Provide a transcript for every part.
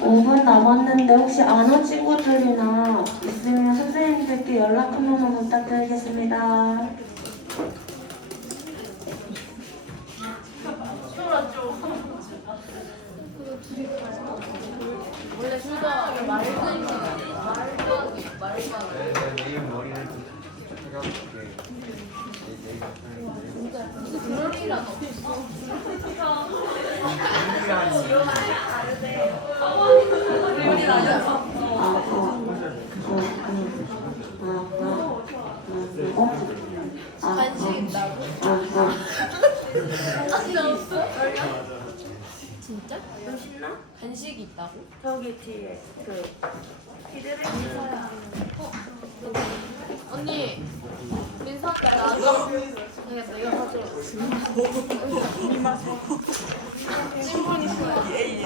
(5분) 남았는데 혹시 안 온 친구들이나 있으면 선생님들께 연락 한 번만 부탁드리겠습니다. 원래 둘 다 맑은 내일 머리를 해가볼게. 그럴 일은 없어. 우리 아니었어. 간식 있다고? 진짜 없어? 진짜? 너 신나? 간식이 있다고? 저기 뒤에 그 피드백 언니 민서가 나가. 내가 가져. 찐분이 싫어. 예예예.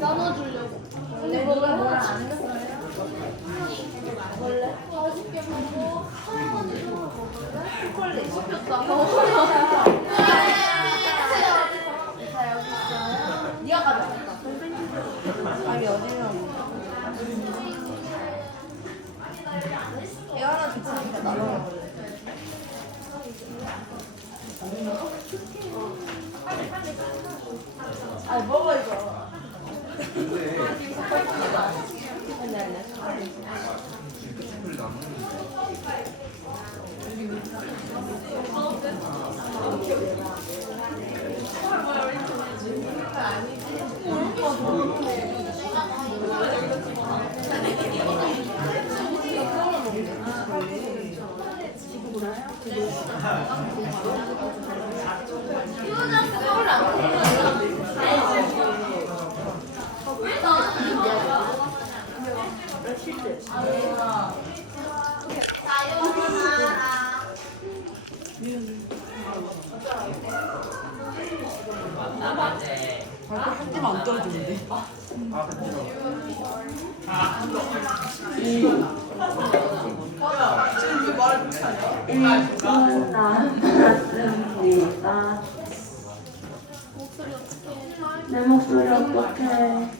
나눠주려고. 근데 뭐가 뭐라 안 했어요? 원래 40개 먹고 할머니 하나 먹을래? 초콜릿 씹혔다. 자 여기 있어요. 네가 가져왔다. 아니 어디냐고. 이거 하나 주차니까 나눠 먹을래. 아 먹어 이거. 발톱 한 개만 안 떨어지는데. 지금 왜 말을 못하냐? 1분 남았습니다. 내 목소리 어떡해.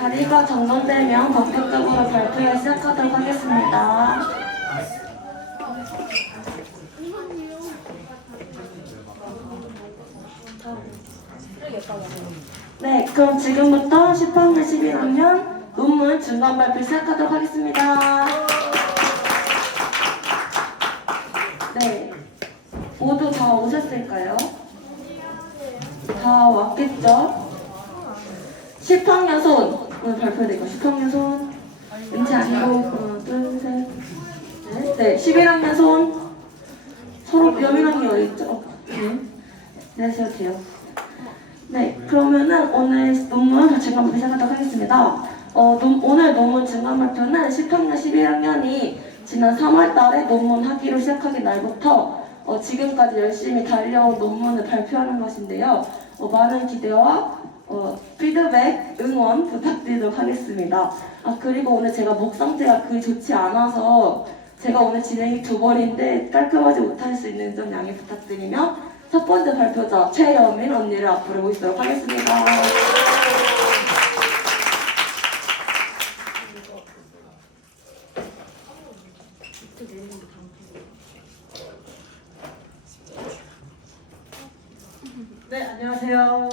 자리가 정돈되면 본격적으로 발표를 시작하도록 하겠습니다. 네, 그럼 지금부터 10학년 11학년 중간 발표 시작하도록 하겠습니다. 네, 모두 다 오셨을까요? 다 왔겠죠? 10학년 손 오늘 발표되고 10학년 손 은채 아니고 하나 둘셋 네, 11학년 손 서로 여민학년 어딨죠? 네, 네 하셔도 돼요. 네, 그러면은 오늘 논문 증강 발표 시작하도록 하겠습니다. 오늘 논문 증강 발표는 10학년, 11학년이 지난 3월 달에 논문 하기로 시작하기 날부터 지금까지 열심히 달려온 논문을 발표하는 것인데요. 많은 기대와 피드백, 응원 부탁드리도록 하겠습니다. 그리고 오늘 제가 목 상태가 그리 좋지 않아서 제가 오늘 진행이 두 번인데 깔끔하지 못할 수 있는 점 양해 부탁드리며 첫 번째 발표자 최여민 언니를 앞으로 모시도록 하겠습니다. 네, 안녕하세요.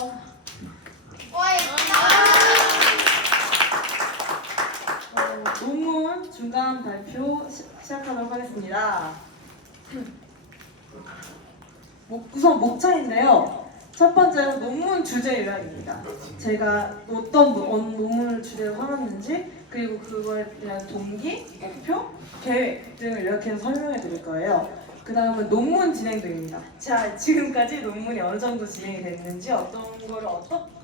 논문 중간 발표 시작하도록 하겠습니다. 우선 목차인데요. 첫 번째는 논문 주제 요약입니다. 제가 어떤 논문을 주제로 삼았는지 그리고 그거에 대한 동기, 목표, 계획 등을 이렇게 설명해 드릴 거예요. 그 다음은 논문 진행도입니다. 자, 지금까지 논문이 어느 정도 진행이 됐는지 어떤 거를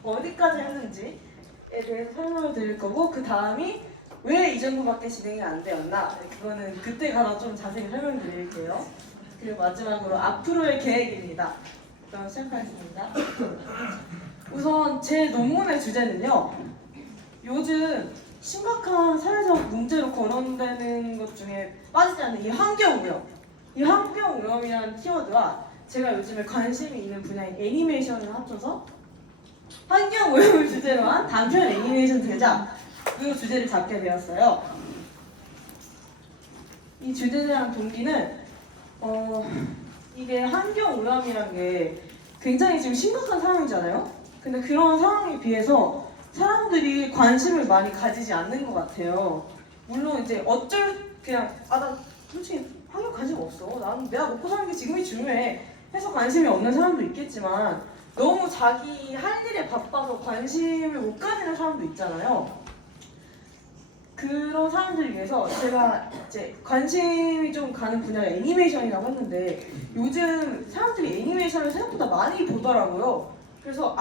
어디까지 했는지에 대해서 설명을 드릴 거고 그 다음이 왜 이 정도밖에 진행이 안 되었나 그거는 그때 가서 좀 자세히 설명드릴게요. 그리고 마지막으로 앞으로의 계획입니다. 그럼 시작하겠습니다. 우선 제 논문의 주제는요. 요즘 심각한 사회적 문제로 거론되는 것 중에 빠지지 않는 이 환경오염. 이 환경오염이라는 키워드와 제가 요즘에 관심이 있는 분야인 애니메이션을 합쳐서 환경오염을 주제로 한 단편 애니메이션 제작 이 주제를 잡게 되었어요. 이 주제에 대한 동기는 이게 환경오염이란 게 굉장히 지금 심각한 상황이잖아요. 근데 그런 상황에 비해서 사람들이 관심을 많이 가지지 않는 것 같아요. 물론 이제 그냥 나 솔직히 환경 관심 없어. 나는 내가 먹고 사는 게 지금이 중요해. 해서 관심이 없는 사람도 있겠지만 너무 자기 할 일에 바빠서 관심을 못 가지는 사람도 있잖아요. 그런 사람들을 위해서 제가 이제 관심이 좀 가는 분야가 애니메이션이라고 했는데 요즘 사람들이 애니메이션을 생각보다 많이 보더라고요. 그래서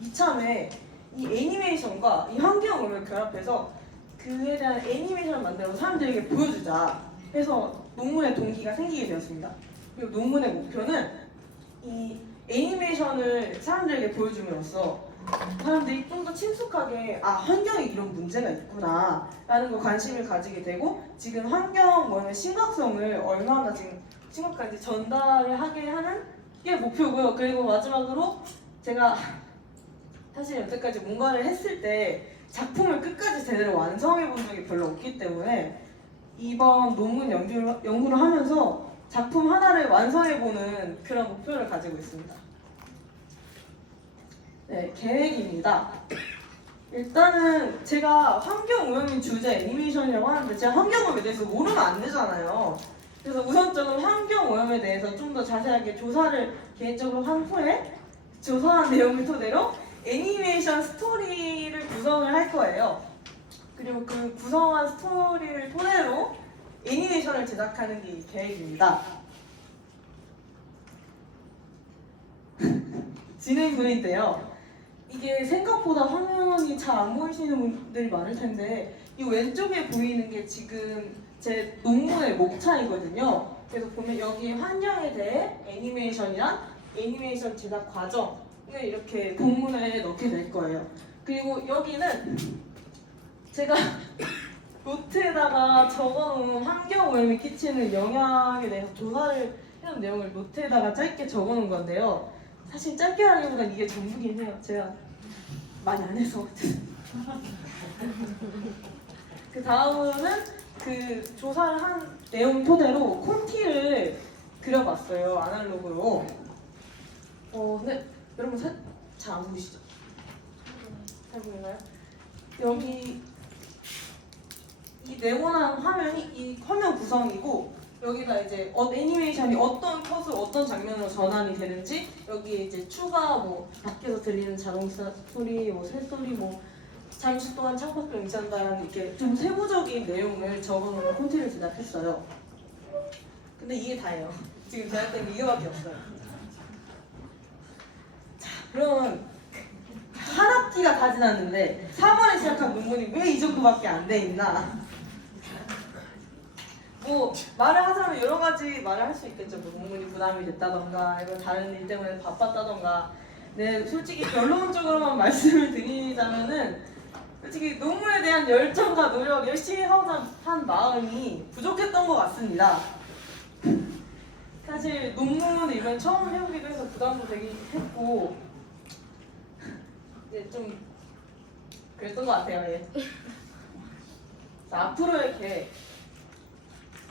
이참에 이 애니메이션과 이 환경오염을 결합해서 그에 대한 애니메이션을 만들어서 사람들에게 보여주자 해서 논문의 동기가 생기게 되었습니다. 그리고 논문의 목표는 이 애니메이션을 사람들에게 보여줌으로써 사람들이 좀 더 친숙하게 환경에 이런 문제가 있구나 라는 거 관심을 가지게 되고 지금 환경오염의 심각성을 얼마나 지금 심각한지 전달을 하게 하는 게 목표고요. 그리고 마지막으로 제가 사실 여태까지 뭔가를 했을 때 작품을 끝까지 제대로 완성해 본 적이 별로 없기 때문에 이번 논문 연구를 하면서 작품 하나를 완성해보는 그런 목표를 가지고 있습니다. 네, 계획입니다. 일단은 제가 환경오염인 주제 애니메이션이라고 하는데 제가 환경오염에 대해서 모르면 안 되잖아요. 그래서 우선적으로 환경오염에 대해서 좀 더 자세하게 조사를 개인적으로 한 후에 조사한 내용을 토대로 애니메이션 스토리를 구성을 할 거예요. 그리고 그 구성한 스토리를 토대로 애니메이션을 제작하는 게 계획입니다. 진행도인데요. 이게 생각보다 화면이 잘 안 보이시는 분들이 많을 텐데 이 왼쪽에 보이는 게 지금 제 논문의 목차이거든요. 그래서 보면 여기 환경에 대해 애니메이션이랑 애니메이션 제작 과정을 이렇게 본문에 넣게 될 거예요. 그리고 여기는 제가 노트에다가 적어놓은 환경오염이 끼치는 영향에 대해서 조사를 해놓은 내용을 노트에다가 짧게 적어놓은 건데요. 사실 짧게 하기보단 이게 전부긴 해요. 제가 많이 안 해서. 그 다음은 그 조사를 한 내용 토대로 콘티를 그려봤어요. 아날로그로. 근데 여러분 잘 안 보이시죠? 잘 보이나요? 여기 이 네모난 화면이 이 화면 구성이고 여기가 이제 애니메이션이 어떤 컷으로 어떤 장면으로 전환이 되는지 여기에 이제 추가 뭐 밖에서 들리는 자동차 소리, 뭐 새소리, 뭐 잠시 동안 창밖을 응시한다는 이렇게 좀 세부적인 내용을 적어놓은 콘티를 제작했어요. 근데 이게 다예요. 지금 제작된 게 이거밖에 없어요. 자, 그러면 한 학기가 다 지났는데 3월에 시작한 논문이 왜 이 정도밖에 안 돼 있나? 뭐 말을 하자면 여러 가지 말을 할 수 있겠죠. 뭐 논문이 부담이 됐다던가, 아니면 다른 일 때문에 바빴다던가. 네, 솔직히 결론적으로만 말씀을 드리자면은 솔직히 논문에 대한 열정과 노력, 열심히 하고자 한 마음이 부족했던 것 같습니다. 사실 논문을 이번에 처음 해보기도 해서 부담도 되긴 했고 이제 좀 그랬던 것 같아요. 예. 자, 앞으로의 계획.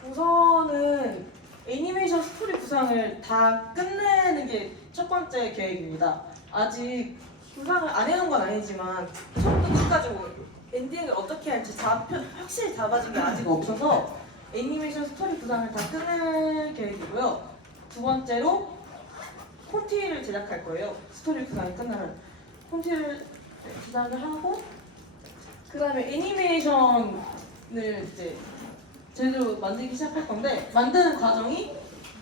우선은 애니메이션 스토리 구상을 다 끝내는 게 첫 번째 계획입니다. 아직 구상을 안 해놓은 건 아니지만 처음부터 끝까지 뭐 엔딩을 어떻게 할지 확실히 잡아진 게 아직 없어서 애니메이션 스토리 구상을 다 끝낼 계획이고요. 두 번째로 콘티를 제작할 거예요. 스토리 구상이 끝나면 콘티를 제작을 하고 그 다음에 애니메이션을 이제 제대로 만들기 시작할 건데 만드는 과정이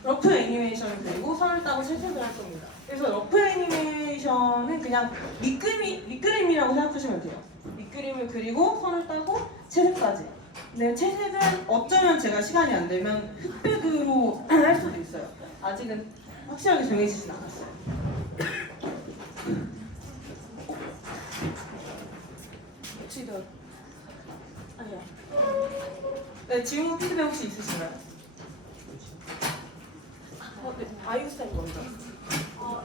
러프 애니메이션을 그리고 선을 따고 채색을 할 겁니다. 그래서 러프 애니메이션은 그냥 밑그림이라고 생각하시면 돼요. 밑그림을 그리고 선을 따고 채색까지. 근데 채색은 어쩌면 제가 시간이 안 되면 흑백으로 할 수도 있어요. 아직은 확실하게 정해지진 않았어요. 혹시 더 아니야. 네, 질문 피드백 혹시 있으신가요? 네, 아이유스타일 먼저.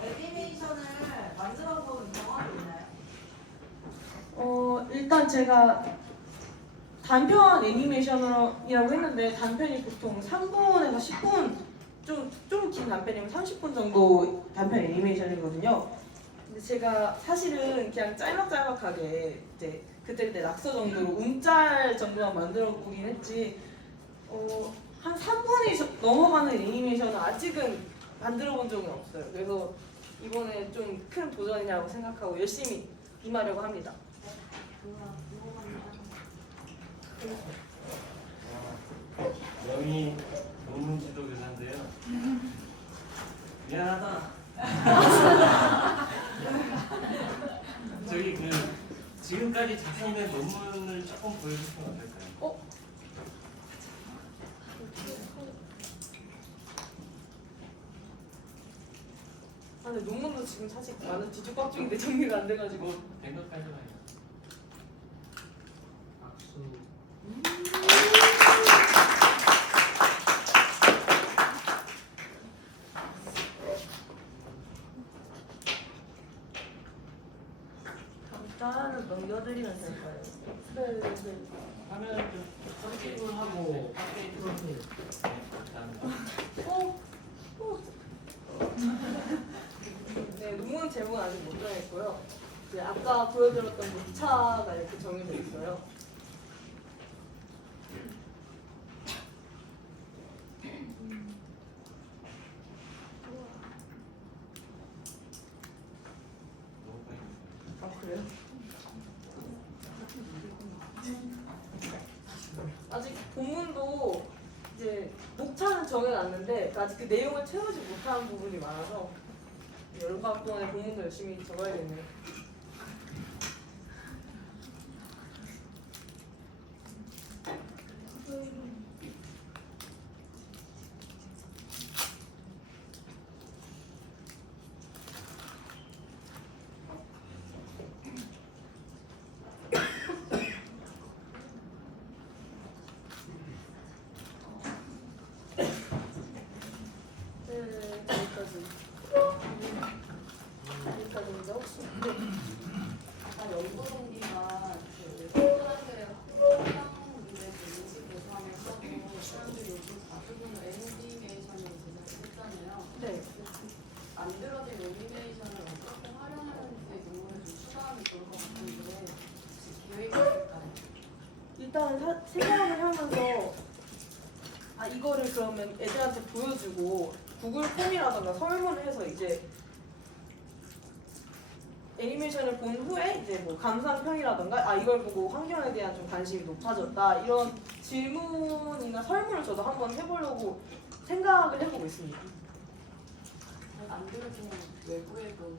애니메이션을 만들어 본 경험이 있나요? 일단 제가 단편 애니메이션이라고 했는데 단편이 보통 3분에서 10분 좀 긴 단편이면 30분 정도 단편 애니메이션이거든요. 근데 제가 사실은 그냥 짤막짤막하게 이제 그때 낙서 정도로 움짤 정도만 만들어 보긴 했지 한 3분이 넘어가는 애니메이션은 아직은 만들어 본 적은 없어요. 그래서 이번에 좀 큰 도전이라고 생각하고 열심히 임하려고 합니다. 영희 논문 지도 교사인데요. 미안하다. 저기 지금까지 작성된 논문을 조금 보여주시면 어떨까요? 근데 논문도 지금 사실 많은 뒤죽박 중인데 정리가 안 돼가지고 된 것까지 봐요. 박수. 잠깐 넘겨드리면 될까요? 네. 화면을 좀 서식을 하고 업데이트 해주세요. 네, 논문 제목은 아직 못 정했고요. 이제 아까 보여드렸던 목차가 이렇게 정해져 있어요. 아, 그래요? 아직 본문도 이제 목차는 정해놨는데 아직 그 내용을 채우지 못한 부분이 많아서 여름방학 동안에 본문도 열심히 적어야겠네요. 여기까지입니다. 혹시 일단 생각을 하면서 이거를 그러면 애들한테 보여주고 구글 폼이라던가 설문을 해서 이제 애니메이션을 본 후에 이제 뭐 감상평이라던가 이걸 보고 환경에 대한 좀 관심이 높아졌다 이런 질문이나 설문을 저도 한번 해보려고 생각을 해보고 있습니다. 안 그래도 외부에도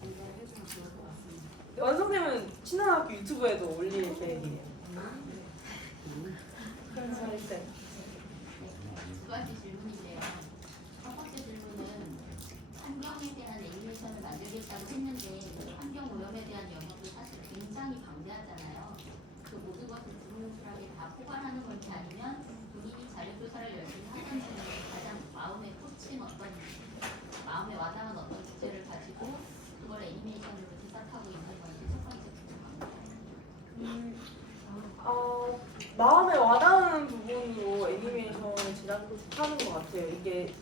공개를 해주면 좋을 것 같습니다. 완성되면 신한학교 유튜브에도 올릴 계획이에요. 그래서 이제 두 가지 질문인데요. 첫 번째 질문은 환경에 대한 애니메이션을 만들겠다고 했는데 환경 오염에 대한 영역이 사실 굉장히 방대하잖아요. 그 모든 것을 두루뭉술하게 다 포괄하는 건지 아니면 본인이 자료조사를 열심히 하던지 가장 마음에 꽂힌 마음에 와닿은 어떤 주제를 가지고 그걸 애니메이션으로 제작하고 있는 건지 첫 번째 궁금합니다. 마음에 와닿는 부분으로 애니메이션을 제작하는 것 같아요. 이게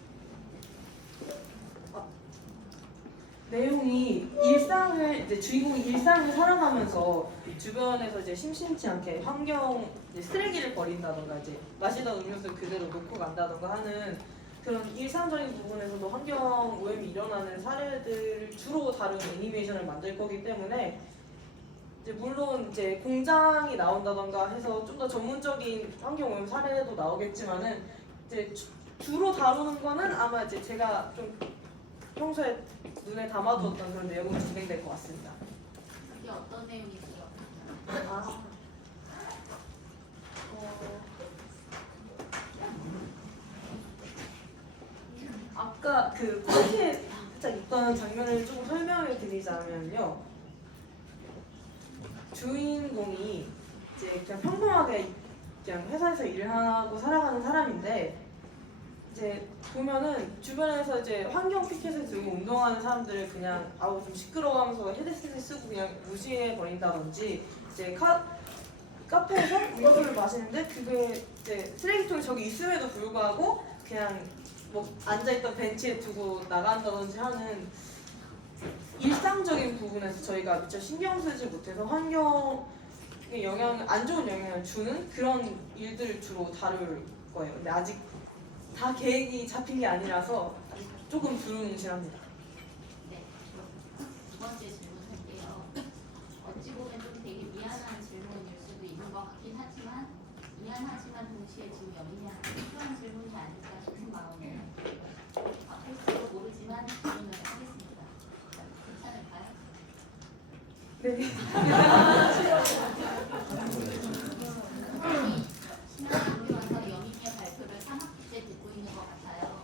내용이 일상을 이제 주인공이 일상을 살아가면서 주변에서 이제 심심치 않게 환경 이제 쓰레기를 버린다던가 이제 마시던 음료수 그대로 놓고 간다던가 하는 그런 일상적인 부분에서도 환경 오염이 일어나는 사례들을 주로 다룬 애니메이션을 만들 거기 때문에 이제 물론 이제 공장이 나온다던가 해서 좀 더 전문적인 환경 오염 사례도 나오겠지만은 이제 주로 다루는 거는 아마 이제 제가 좀 평소에 눈에 담아두었던 그런 내용으로 진행될 것 같습니다. 그게 어떤 내용이세요? 아까 그 콘티에 살짝 있던 장면을 조금 설명을 드리자면요. 주인공이 이제 그냥 평범하게 그냥 회사에서 일을 하고 살아가는 사람인데 이제 보면은 주변에서 이제 환경 피켓을 들고 운동하는 사람들을 그냥 좀 시끄러워하면서 헤드셋을 쓰고 그냥 무시해 버린다든지 이제 카페에서 음료수를 마시는데 그게 이제 쓰레기통이 저기 있음에도 불구하고 그냥 뭐 앉아있던 벤치에 두고 나간다든지 하는 일상적인 부분에서 저희가 미처 신경 쓰지 못해서 환경에 안 좋은 영향을 주는 그런 일들을 주로 다룰 거예요. 근데 아직 다 계획이 잡힌 게 아니라서 조금 두루뭉실합니다. 네. 두 번째 질문할게요. 어찌 보면 좀 되게 미안한 질문일 수도 있는 것 같긴 하지만 미안하지만 동시에 지금 영희한테 필요한 질문이 아닐까 싶은 마음에 할지도 모르지만 질문을 하겠습니다. 괜찮을까요? 네. 신한학교 와서 영희의 발표를 3학기 때 듣고 있는 것 같아요.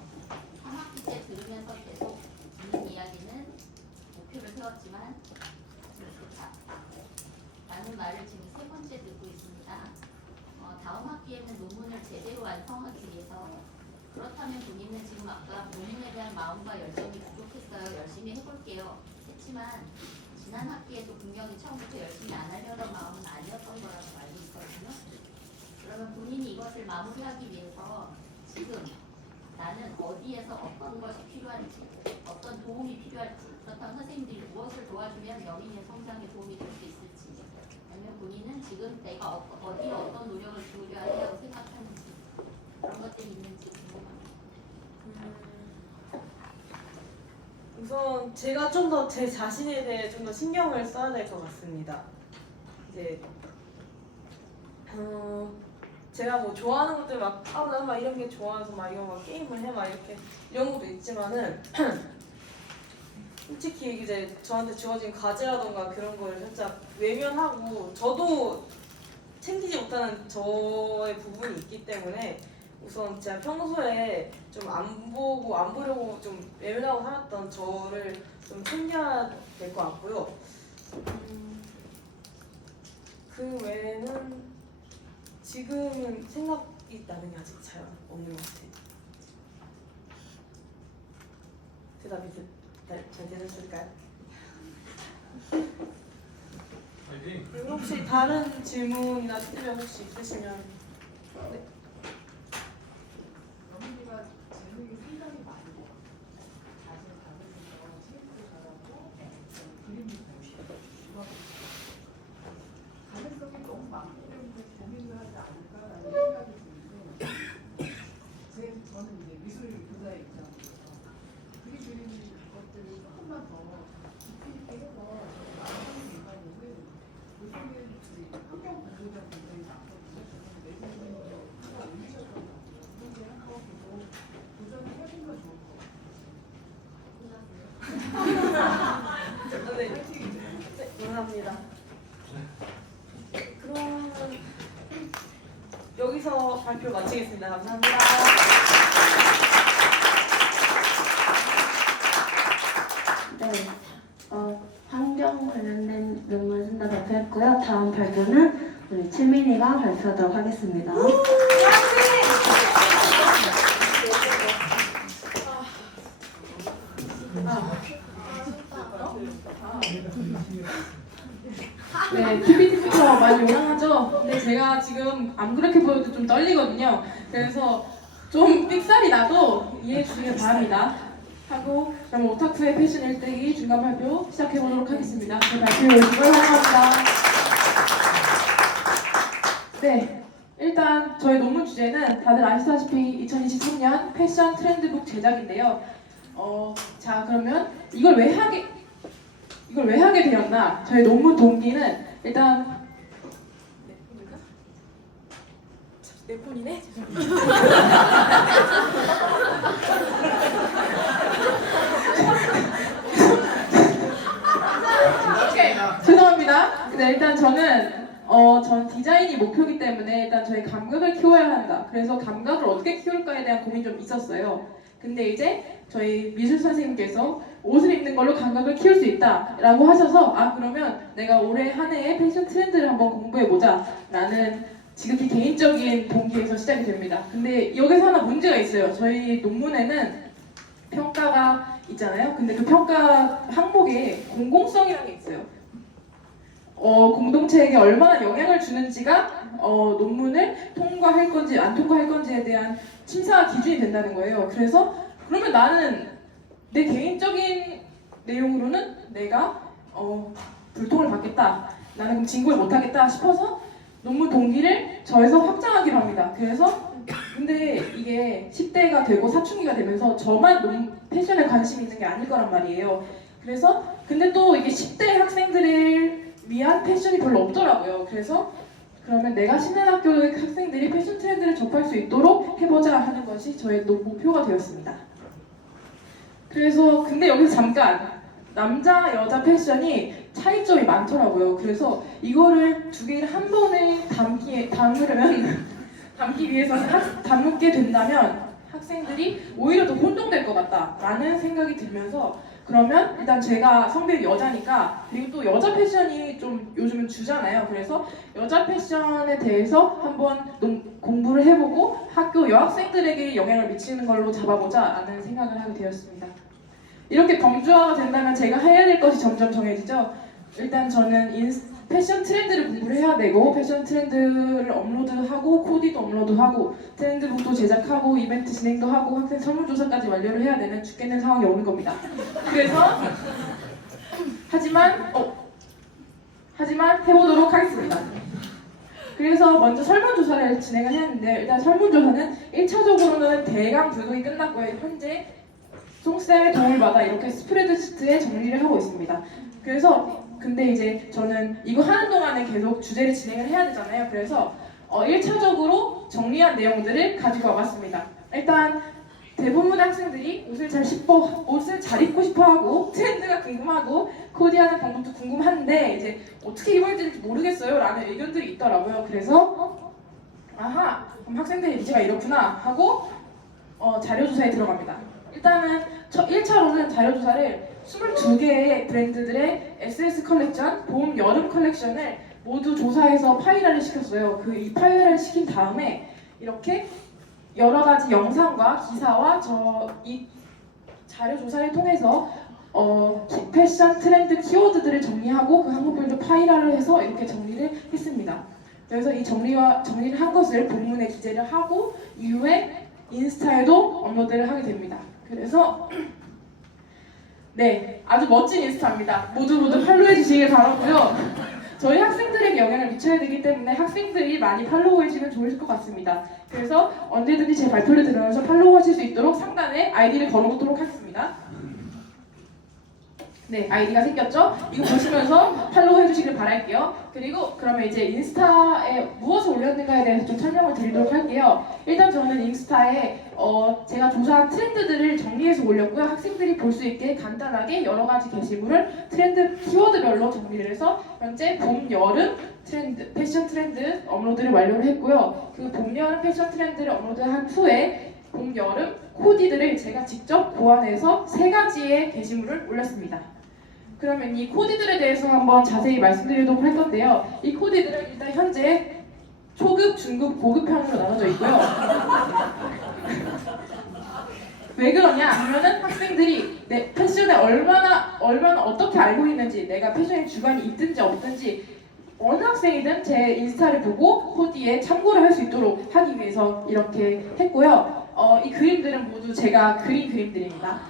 3학기 때 들으면서 계속 듣는 이야기는 목표를 세웠지만 좋다 라는 말을 지금 세 번째 듣고 있습니다. 다음 학기에는 논문을 제대로 완성하기 위해서 그렇다면 본인은 지금 아까 논문에 대한 마음과 열정이 부족했어요. 열심히 해볼게요. 했지만 지난 학기에도 분명히 처음부터 열심히 안 하려던 마음은 아니었던 거라고 알고 있거든요. 그러면 본인이 이것을 마무리하기 위해서 지금 나는 어디에서 어떤 것이 필요한지, 어떤 도움이 필요할지, 그렇다면 선생님들이 무엇을 도와주면 영인의 성장에 도움이 될 수 있을지, 아니면 본인은 지금 내가 어디에 어떤 노력을 기울여야 한다고 생각하는지 그런 것들이 있는지 궁금합니다. 우선 제가 좀 더 제 자신에 대해 좀 더 신경을 써야 될 것 같습니다. 이제 제가 뭐 좋아하는 것들 난 막 이런 게 좋아서 막 이거 막 게임을 해 막 이렇게 이런 것도 있지만은 솔직히 이제 저한테 주어진 과제라던가 그런 거를 살짝 외면하고 저도 챙기지 못하는 저의 부분이 있기 때문에 우선 제가 평소에 좀 안 보려고 좀 외면하고 살았던 저를 좀 챙겨야 될 것 같고요. 그 외에는 지금은 생각이 나는 게 아직 잘 없는 것 같아요. 대답이 잘 되셨을까요? 파이팅! 그리고 혹시 다른 질문이나 피드백 혹시 있으시면 네. 영희가 재능이 상당히 많고 자신을 다루면서 체육도 잘하고 그림도 잘 그리고 가능성이 너무 많기 때문에 고민을 환경 공부가 굉장히 많거든요. 내부적으로 의미적으로 문제하고 도전을 해보면 좋을 것 같아요. 네, 감사합니다. 그럼 여기서 발표 마치겠습니다. 감사합니다. 네, 환경 관련된 논문 쓴다 발표했고요. 다음 발표는 우리 최민이가 발표하도록 하겠습니다. 네, PPT부터 많이 요란하죠? 근데 제가 지금 안 그렇게 보여도 좀 떨리거든요. 그래서 좀 삑살이 나도 이해해 주시길 바랍니다. 하고 그럼 오타쿠의 패션 일대기 중간 발표 시작해 보도록 하겠습니다. 제 발표 요즘을 환영합니다. 네, 일단 저희 논문 주제는 다들 아시다시피 2023년 패션 트렌드북 제작인데요. 자 그러면 이걸 왜 하게 되었나? 저희 논문 동기는 일단 내 폰이네? 오케이, 죄송합니다. 근데 일단 전 디자인이 목표이기 때문에 일단 저희 감각을 키워야 한다. 그래서 감각을 어떻게 키울까에 대한 고민이 좀 있었어요. 근데 이제 저희 미술 선생님께서 옷을 입는 걸로 감각을 키울 수 있다라고 하셔서 그러면 내가 올해 한 해의 패션 트렌드를 한번 공부해보자 라는 지극히 개인적인 동기에서 시작이 됩니다. 근데 여기서 하나 문제가 있어요. 저희 논문에는 평가가 있잖아요. 근데 그 평가 항목에 공공성이라는 게 있어요. 공동체에게 얼마나 영향을 주는지가 논문을 통과할 건지 안 통과할 건지에 대한 심사 기준이 된다는 거예요. 그래서 그러면 나는 내 개인적인 내용으로는 내가 불통을 받겠다. 나는 그럼 진고를 못하겠다 싶어서 논문 동기를 저에서 확장하기로 합니다. 그래서 근데 이게 10대가 되고 사춘기가 되면서 저만 패션에 관심이 있는 게 아닐 거란 말이에요. 그래서 근데 또 이게 10대 학생들을 위한 패션이 별로 없더라고요. 그래서 그러면 내가 신한 학교의 학생들이 패션 트렌드를 접할 수 있도록 해보자 하는 것이 저의 목표가 되었습니다. 그래서 근데 여기서 잠깐 남자 여자 패션이 차이점이 많더라고요. 그래서 이거를 두 개를 한 번에 담기 위해서 담게 된다면 학생들이 오히려 더 혼동될 것 같다라는 생각이 들면서 그러면 일단 제가 성별이 여자니까 그리고 또 여자 패션이 좀 요즘은 주잖아요. 그래서 여자 패션에 대해서 한번 공부를 해보고 학교 여학생들에게 영향을 미치는 걸로 잡아보자라는 생각을 하게 되었습니다. 이렇게 검주화가 된다면 제가 해야 될 것이 점점 정해지죠. 일단 저는 패션 트렌드를 공부를 해야 되고 패션 트렌드를 업로드하고 코디도 업로드하고 트렌드북도 제작하고 이벤트 진행도 하고 학생 설문조사까지 완료를 해야 되는 죽겠는 상황이 오는 겁니다. 그래서 하지만 해보도록 하겠습니다. 그래서 먼저 설문조사를 진행을 했는데 일단 설문조사는 1차적으로는 대강 분석이 끝났고요. 현재 송쌤의 도움을 받아 이렇게 스프레드시트에 정리를 하고 있습니다. 그래서 근데 이제 저는 이거 하는 동안에 계속 주제를 진행을 해야 되잖아요. 그래서 1차적으로 정리한 내용들을 가지고 와봤습니다. 일단 대부분의 학생들이 옷을 잘 입고 싶어하고 트렌드가 궁금하고 코디하는 방법도 궁금한데 이제 어떻게 입어야 될지 모르겠어요 라는 의견들이 있더라고요. 그래서 그럼 학생들의 니즈가 이렇구나 하고 자료조사에 들어갑니다. 일단은 1차로는 자료조사를 22개의 브랜드들의 SS 컬렉션, 봄, 여름 컬렉션을 모두 조사해서 파일화를 시켰어요. 이 파일화를 시킨 다음에 이렇게 여러 가지 영상과 기사와 이 자료 조사를 통해서 패션 트렌드 키워드들을 정리하고 그 항목별로 파일화를 해서 이렇게 정리를 했습니다. 그래서 이 정리를 한 것을 본문에 기재를 하고 이후에 인스타에도 업로드를 하게 됩니다. 그래서 네, 아주 멋진 인스타입니다. 모두 팔로우해 주시길 바라고요. 저희 학생들에게 영향을 미쳐야 되기 때문에 학생들이 많이 팔로우해 주시면 좋을 것 같습니다. 그래서 언제든지 제 발표를 들으면서 팔로우하실 수 있도록 상단에 아이디를 걸어놓도록 하겠습니다. 네, 아이디가 생겼죠? 이거 보시면서 팔로우 해주시길 바랄게요. 그리고 그러면 이제 인스타에 무엇을 올렸는가에 대해서 좀 설명을 드리도록 할게요. 일단 저는 인스타에 제가 조사한 트렌드들을 정리해서 올렸고요. 학생들이 볼 수 있게 간단하게 여러 가지 게시물을 트렌드 키워드별로 정리를 해서 현재 봄, 여름 트렌드, 패션 트렌드 업로드를 완료를 했고요. 그 봄, 여름 패션 트렌드를 업로드한 후에 봄, 여름 코디들을 제가 직접 고안해서 3가지의 게시물을 올렸습니다. 그러면 이 코디들에 대해서 한번 자세히 말씀드리도록 할 건데요. 이 코디들은 일단 현재 초급, 중급, 고급형으로 나눠져 있고요. 왜 그러냐 하면은 학생들이 내 패션에 얼마나 어떻게 알고 있는지, 내가 패션에 주관이 있든지 없든지 어느 학생이든 제 인스타를 보고 코디에 참고를 할 수 있도록 하기 위해서 이렇게 했고요. 이 그림들은 모두 제가 그린 그림들입니다.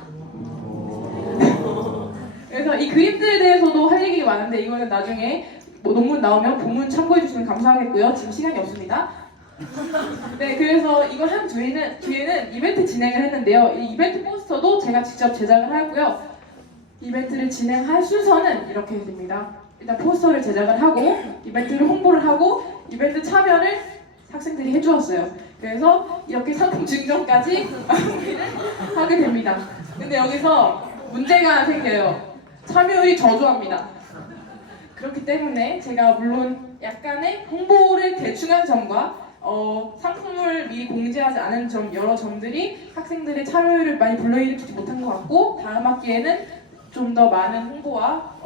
그래서 이 그림들에 대해서도 할 얘기가 많은데 이거는 나중에 뭐 논문 나오면 본문 참고해 주시면 감사하겠고요. 지금 시간이 없습니다. 네, 그래서 이걸 한 뒤에는 이벤트 진행을 했는데요. 이 이벤트 포스터도 제가 직접 제작을 하고요. 이벤트를 진행할 순서는 이렇게 됩니다. 일단 포스터를 제작을 하고 이벤트를 홍보를 하고 이벤트 참여를 학생들이 해주었어요. 그래서 이렇게 상품 증정까지 마무리를 하게 됩니다. 근데 여기서 문제가 생겨요. 참여율이 저조합니다. 그렇기 때문에 제가 물론 약간의 홍보를 대충한 점과 상품을 미리 공지하지 않은 점 여러 점들이 학생들의 참여율을 많이 불러일으키지 못한 것 같고 다음 학기에는 좀 더 많은 홍보와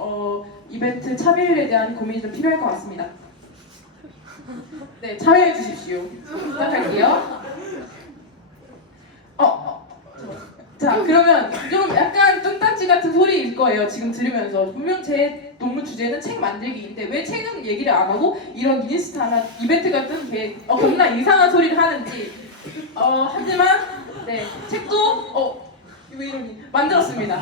이벤트 참여율에 대한 고민이 좀 필요할 것 같습니다. 네, 참여해 주십시오. 부탁할게요. 자, 그러면 좀 약간 뚱딱지 같은 소리일 거예요. 지금 들으면서. 분명 제 논문 주제는 책 만들기인데 왜 책은 얘기를 안 하고 이런 인스타나 이벤트 같은 게 겁나 이상한 소리를 하는지. 하지만 네, 책도 왜 이러니? 만들었습니다.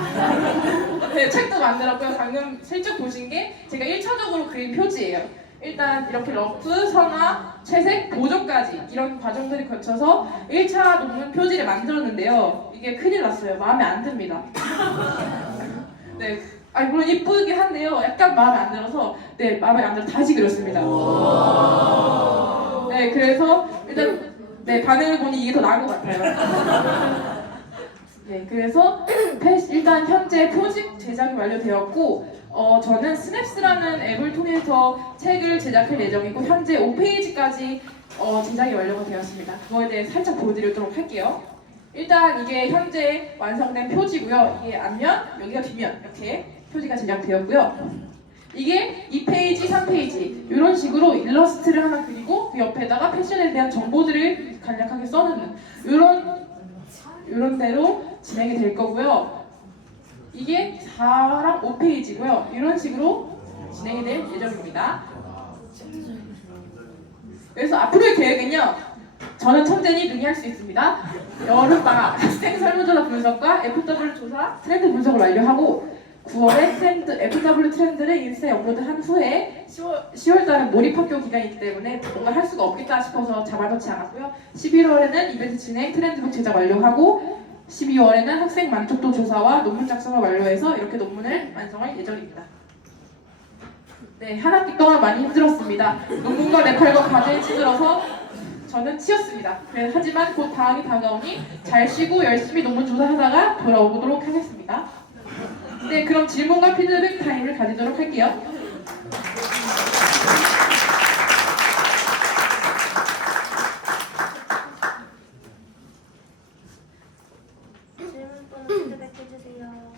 네, 책도 만들었고요. 방금 슬쩍 보신 게 제가 1차적으로 그린 표지예요. 일단 이렇게 러프, 선화, 채색, 보정까지 이런 과정들을 거쳐서 1차 논문 표지를 만들었는데요. 이게 큰일 났어요. 마음에 안 듭니다. 네, 물론 이쁘긴 한데요. 약간 마음에 안 들어서 마음에 안 들어 다시 그렸습니다. 네, 그래서 일단 반응을 보니 이게 더 나은 것 같아요. 네, 그래서 일단 현재 표지 제작이 완료되었고 저는 스냅스라는 앱을 통해서 책을 제작할 예정이고 현재 5페이지까지 제작이 완료가 되었습니다. 그거에 대해 살짝 보여드리도록 할게요. 일단 이게 현재 완성된 표지고요. 이게 앞면, 여기가 뒷면 이렇게 표지가 제작되었고요. 이게 2페이지, 3페이지 이런 식으로 일러스트를 하나 그리고 그 옆에다가 패션에 대한 정보들을 간략하게 써놓는 이런 대로 진행이 될 거고요. 이게 4랑 5페이지고요. 이런 식으로 진행이 될 예정입니다. 그래서 앞으로의 계획은요. 저는 천재니 능히 할 수 있습니다. 여름방학 학생 설문조사 분석과 FW 조사 트렌드 분석을 완료하고 9월에 FW 트렌드를 인스타에 업로드한 후에 10월달은 몰입학교 기간이기 때문에 뭔가 할 수가 없겠다 싶어서 잡아놓지 않았고요. 11월에는 이벤트 진행, 트렌드북 제작 완료하고 12월에는 학생 만족도 조사와 논문 작성을 완료해서 이렇게 논문을 완성할 예정입니다. 네, 한 학기 동안 많이 힘들었습니다. 논문과 네팔과 과제에 치들어서 저는 치였습니다. 하지만 곧 방학이 다가오니 잘 쉬고 열심히 논문 조사하다가 돌아오도록 하겠습니다. 네, 그럼 질문과 피드백 타임을 가지도록 할게요. 질문 또는 피드백 해주세요.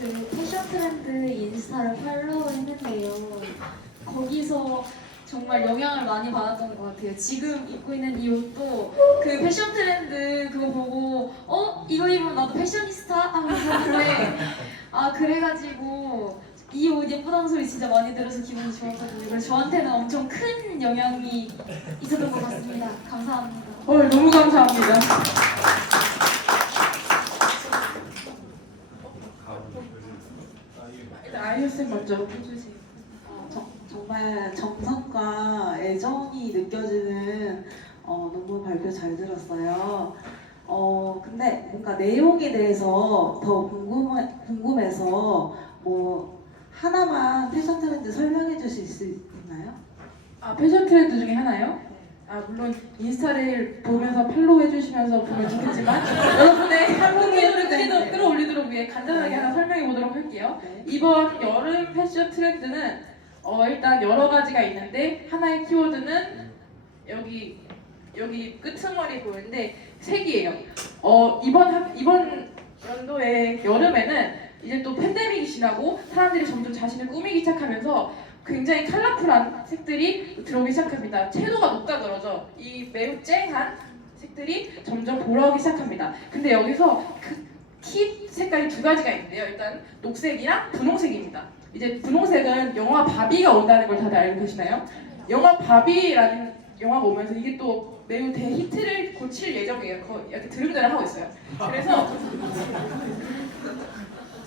그 패션 트렌드 인스타를 팔로우 했는데요. 거기서 정말 영향을 많이 받았던 것 같아요. 지금 입고 있는 이 옷도 그 패션 트렌드 그거 보고 이거 입으면 나도 패셔니스타? 하면서 그래가지고 이 옷 예쁘다는 소리 진짜 많이 들어서 기분이 좋았거든요. 그래서 저한테는 엄청 큰 영향이 있었던 것 같습니다. 감사합니다. 너무 감사합니다. 일단 아이유쌤 먼저 해주세요. 정말 정성과 애정이 느껴지는 논문 논문 발표 잘 들었어요. 근데 뭔가 내용에 대해서 더 궁금해서 뭐 하나만 패션 트렌드 설명해 주실 수 있나요? 아, 패션 트렌드 중에 하나요? 아, 물론 인스타를 보면서 팔로우 해주시면서 보면 좋겠지만 여러분의 한국인을 끌어올리도록 위해 간단하게 하나 설명해 보도록 할게요. 네. 이번 여름 패션 트렌드는 일단 여러 가지가 있는데 하나의 키워드는 여기 끄트머리 보이는데 색이에요. 이번 연도의 여름에는 이제 또 팬데믹이 지나고 사람들이 점점 자신을 꾸미기 시작하면서 굉장히 컬러풀한 색들이 들어오기 시작합니다. 채도가 높다 그러죠. 이 매우 쨍한 색들이 점점 돌아오기 시작합니다. 근데 여기서 키 색깔이 두 가지가 있는데요. 일단 녹색이랑 분홍색입니다. 이제 분홍색은 영화 바비가 온다는 걸 다들 알고 계시나요? 영화 바비라는 영화가 오면서 이게 또 매우 대히트를 고칠 예정이에요. 이렇게 드름드름하고 있어요. 그래서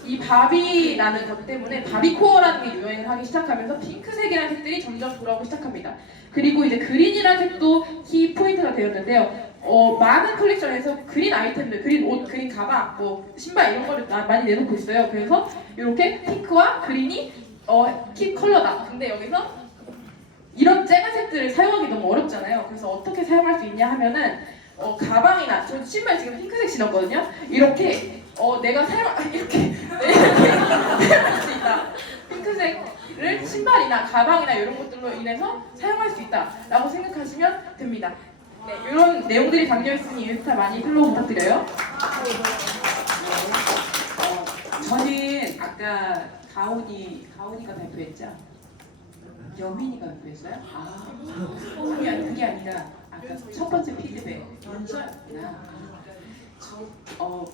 이 바비라는 것 때문에 바비코어라는 게 유행을 하기 시작하면서 핑크색이라는 색들이 점점 돌아오기 시작합니다. 그리고 이제 그린이라는 색도 키 포인트가 되었는데요. 많은 컬렉션에서 그린 아이템들, 그린 옷, 그린 가방, 뭐 신발 이런 거를 많이 내놓고 있어요. 그래서 이렇게 핑크와 그린이 키 컬러다. 근데 여기서 이런 쨍한 색들을 사용하기 너무 어렵잖아요. 그래서 어떻게 사용할 수 있냐 하면은 가방이나 저 신발 지금 핑크색 신었거든요. 이렇게 내가 이렇게 사용할 수 있다. 핑크색을 신발이나 가방이나 이런 것들로 인해서 사용할 수 있다라고 생각하시면 됩니다. 네, 이런 내용들이 담겨 있으니 인스타 많이 팔로우 부탁드려요. 저는 아까 가온이가 발표했죠? 여민이가 발표했어요? 그게 아니라 아까 첫 번째 피드백 연수였구나.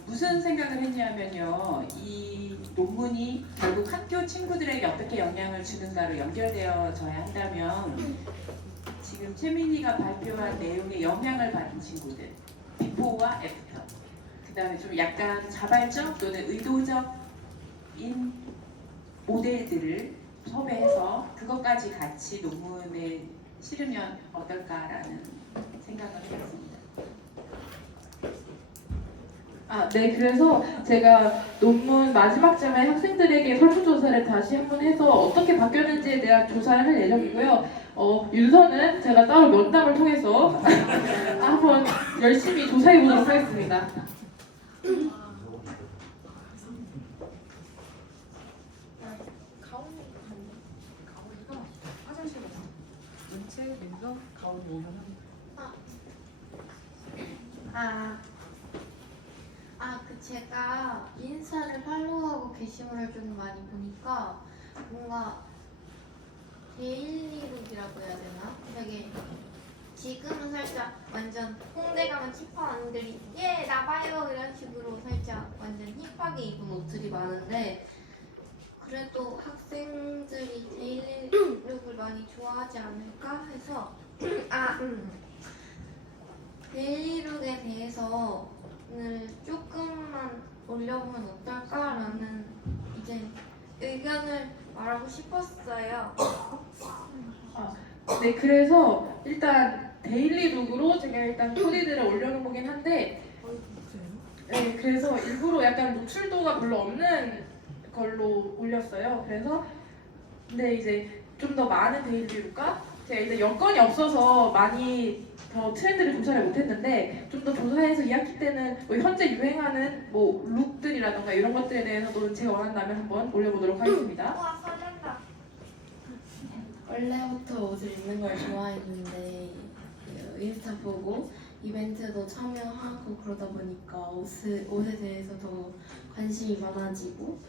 무슨 생각을 했냐면요, 이 논문이 결국 학교 친구들에게 어떻게 영향을 주는가로 연결되어져야 한다면 지금 채민이가 발표한 내용에 영향을 받은 친구들, 비포와 애프터, 그 다음에 좀 약간 자발적 또는 의도적인 모델들을 섭외해서 그것까지 같이 논문에 실으면 어떨까라는 생각을 해봤습니다. 네, 그래서 제가 논문 마지막 점에 학생들에게 설문조사를 다시 한번 해서 어떻게 바뀌었는지에 대한 조사를 할 예정이고요. 윤서는 제가 따로 면담을 통해서 한번 열심히 조사해 보도록 하겠습니다. 가오리가 화장실 갔어. 은채, 민서, 가오리 오면 제가 인스타를 팔로우하고 게시물을 좀 많이 보니까 뭔가 데일리룩이라고 해야 되나? 되게 지금은 살짝 완전 홍대 가면 힙한 언니들이 예 나봐요 이런 식으로 살짝 완전 힙하게 입은 옷들이 많은데 그래도 학생들이 데일리룩을 많이 좋아하지 않을까 해서 데일리룩에 대해서 오늘 조금만 올려보면 어떨까라는 이제 의견을 말하고 싶었어요. 네, 그래서 일단 데일리 룩으로 제가 일단 코디들을 올려놓은 한데, 네, 그래서 일부러 약간 노출도가 별로 없는 걸로 올렸어요. 그래서 근데 이제 좀 더 많은 데일리 룩과 제가 이제 여건이 없어서 많이 더 트렌드를 조사를 못했는데 좀 더 조사해서 2학기 때는 뭐 현재 유행하는 뭐 룩들이라던가 이런 것들에 대해서도 제가 원한다면 한번 올려보도록 하겠습니다. 와 설렌다. 원래부터 옷을 입는 걸 좋아했는데 인스타 보고 이벤트도 참여하고 그러다 보니까 옷에 대해서 더 관심이 많아지고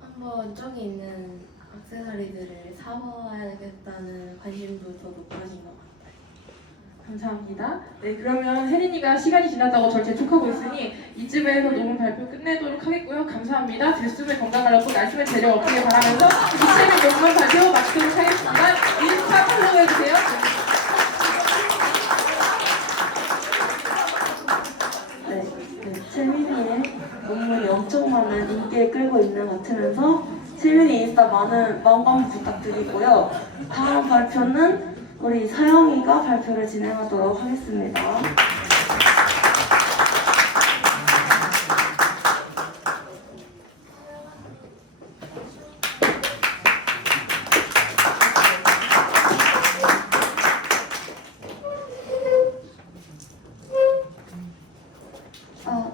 한번 저기 있는 액세서리들을 사봐야겠다는 관심도 더 높아진 것 같아요. 감사합니다. 네, 그러면 혜린이가 시간이 지났다고 절 재촉하고 있으니 이쯤에서 논문 발표 끝내도록 하겠고요. 감사합니다. 들숨을 건강하라고 날숨에 재력 없기를 바라면서 이쯤에 논문 발표 마치도록 하겠습니다. 인스타 팔로우해주세요. 채민이의 논문이 엄청 많은 인기를 끌고 있는 것 같으면서 채민이 인스타 많은 관심 부탁드리고요. 다음 발표는 우리 서영이가 발표를 진행하도록 하겠습니다.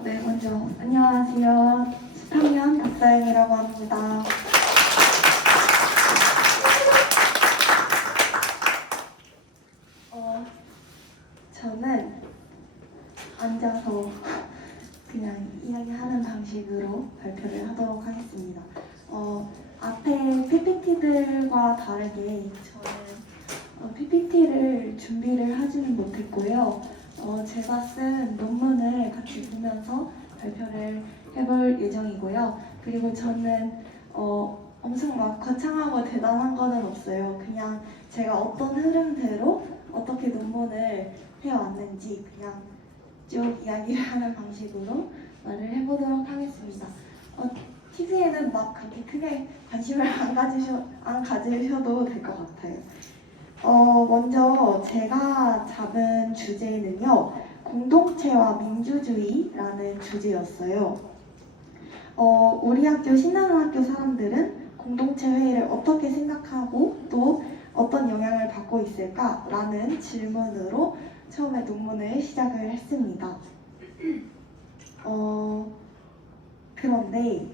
네, 먼저 안녕하세요. 10학년 박서영이라고 합니다. 저는 앉아서 그냥 이야기하는 방식으로 발표를 하도록 하겠습니다. 앞에 PPT들과 다르게 저는 PPT를 준비를 하지는 못했고요. 제가 쓴 논문을 같이 보면서 발표를 해볼 예정이고요. 그리고 저는 엄청 막 거창하고 대단한 거는 없어요. 그냥 제가 어떤 흐름대로 어떻게 논문을 해왔는지 그냥 쭉 이야기를 하는 방식으로 말을 해보도록 하겠습니다. TV에는 막 그렇게 크게 관심을 안 가지셔도 될 것 같아요. 먼저 제가 잡은 주제는요, 공동체와 민주주의라는 주제였어요. 우리 학교 신나는 학교 사람들은 공동체 회의를 어떻게 생각하고 또 어떤 영향을 받고 있을까라는 질문으로 처음에 논문을 시작을 했습니다. 그런데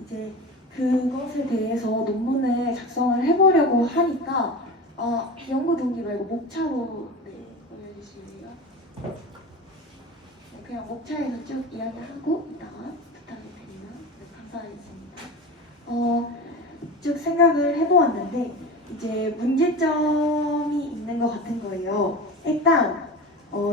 이제 그것에 대해서 논문을 작성을 해보려고 하니까 연구 동기 말고 목차로 보여주실래요? 그냥 목차에서 쭉 이야기하고 이따가 부탁을 드리면 감사하겠습니다. 쭉 생각을 해보았는데 이제 문제점이 있는 것 같은 거예요. 일단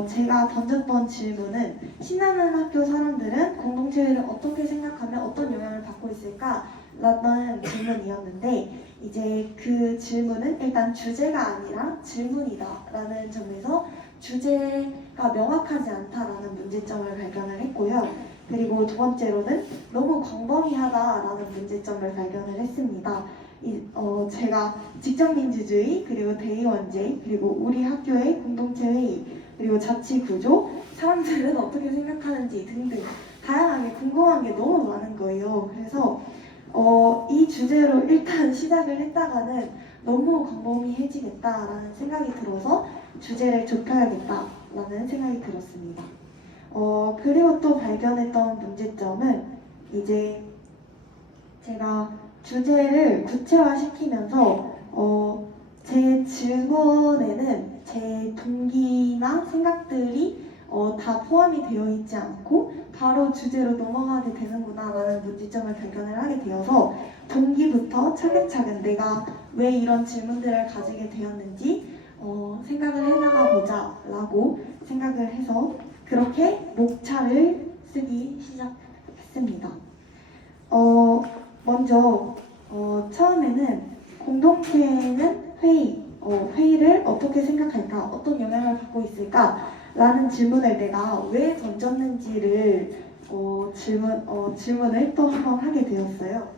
제가 던졌던 질문은 신나는 학교 사람들은 공동체를 어떻게 생각하면 어떤 영향을 받고 있을까? 라는 질문이었는데 이제 그 질문은 일단 주제가 아니라 질문이다 라는 점에서 주제가 명확하지 않다라는 문제점을 발견을 했고요. 그리고 두 번째로는 너무 광범위하다라는 문제점을 발견을 했습니다. 제가 직접민주주의, 그리고 대의원제, 그리고 우리 학교의 공동체 회의, 그리고 자치구조, 사람들은 어떻게 생각하는지 등등 다양하게 궁금한 게 너무 많은 거예요. 그래서 이 주제로 일단 시작을 했다가는 너무 광범위해지겠다라는 생각이 들어서 주제를 좁혀야겠다라는 생각이 들었습니다. 그리고 또 발견했던 문제점은 이제 제가 주제를 구체화시키면서 제 질문에는 제 동기나 생각들이 다 포함이 되어 있지 않고 바로 주제로 넘어가게 되는구나 라는 문제점을 발견을 하게 되어서 동기부터 차근차근 내가 왜 이런 질문들을 가지게 되었는지 생각을 해나가 보자 라고 생각을 해서 그렇게 목차를 쓰기 시작했습니다. 먼저 처음에는 공동체는 회의를 어떻게 생각할까? 어떤 영향을 받고 있을까? 라는 질문을 내가 왜 던졌는지를 질문을 또 한 번 하게 되었어요.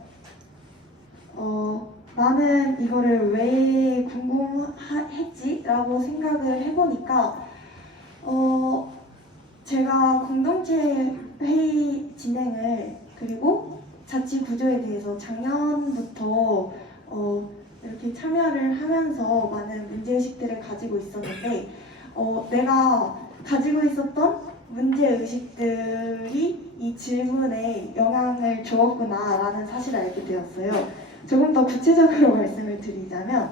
나는 이거를 왜 궁금했지? 라고 생각을 해보니까 제가 공동체 회의 진행을 그리고 자치 구조에 대해서 작년부터 이렇게 참여를 하면서 많은 문제의식들을 가지고 있었는데 내가 가지고 있었던 문제의식들이 이 질문에 영향을 주었구나 라는 사실을 알게 되었어요. 조금 더 구체적으로 말씀을 드리자면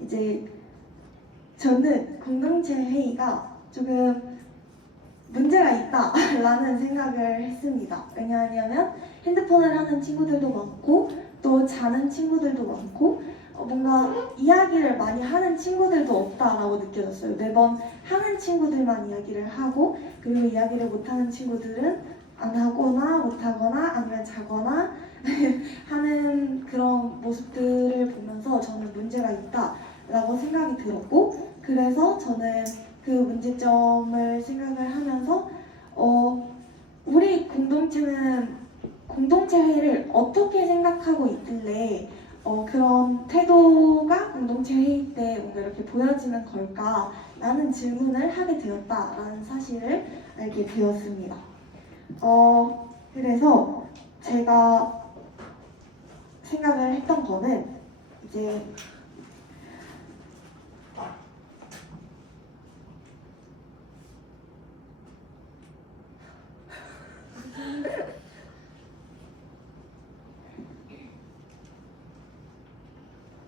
이제 저는 공동체 회의가 조금 문제가 있다라는 생각을 했습니다. 왜냐하면 핸드폰을 하는 친구들도 많고 또 자는 친구들도 많고 뭔가 이야기를 많이 하는 친구들도 없다라고 느껴졌어요. 매번 하는 친구들만 이야기를 하고 그리고 이야기를 못하는 친구들은 안 하거나 못하거나 아니면 자거나 하는 그런 모습들을 보면서 저는 문제가 있다라고 생각이 들었고 그래서 저는 그 문제점을 생각을 하면서 우리 공동체는 공동체 회의를 어떻게 생각하고 있길래 그런 태도가 공동체 회의 때 뭔가 이렇게 보여지는 걸까라는 질문을 하게 되었다라는 사실을 알게 되었습니다. 그래서 제가 생각을 했던 거는 이제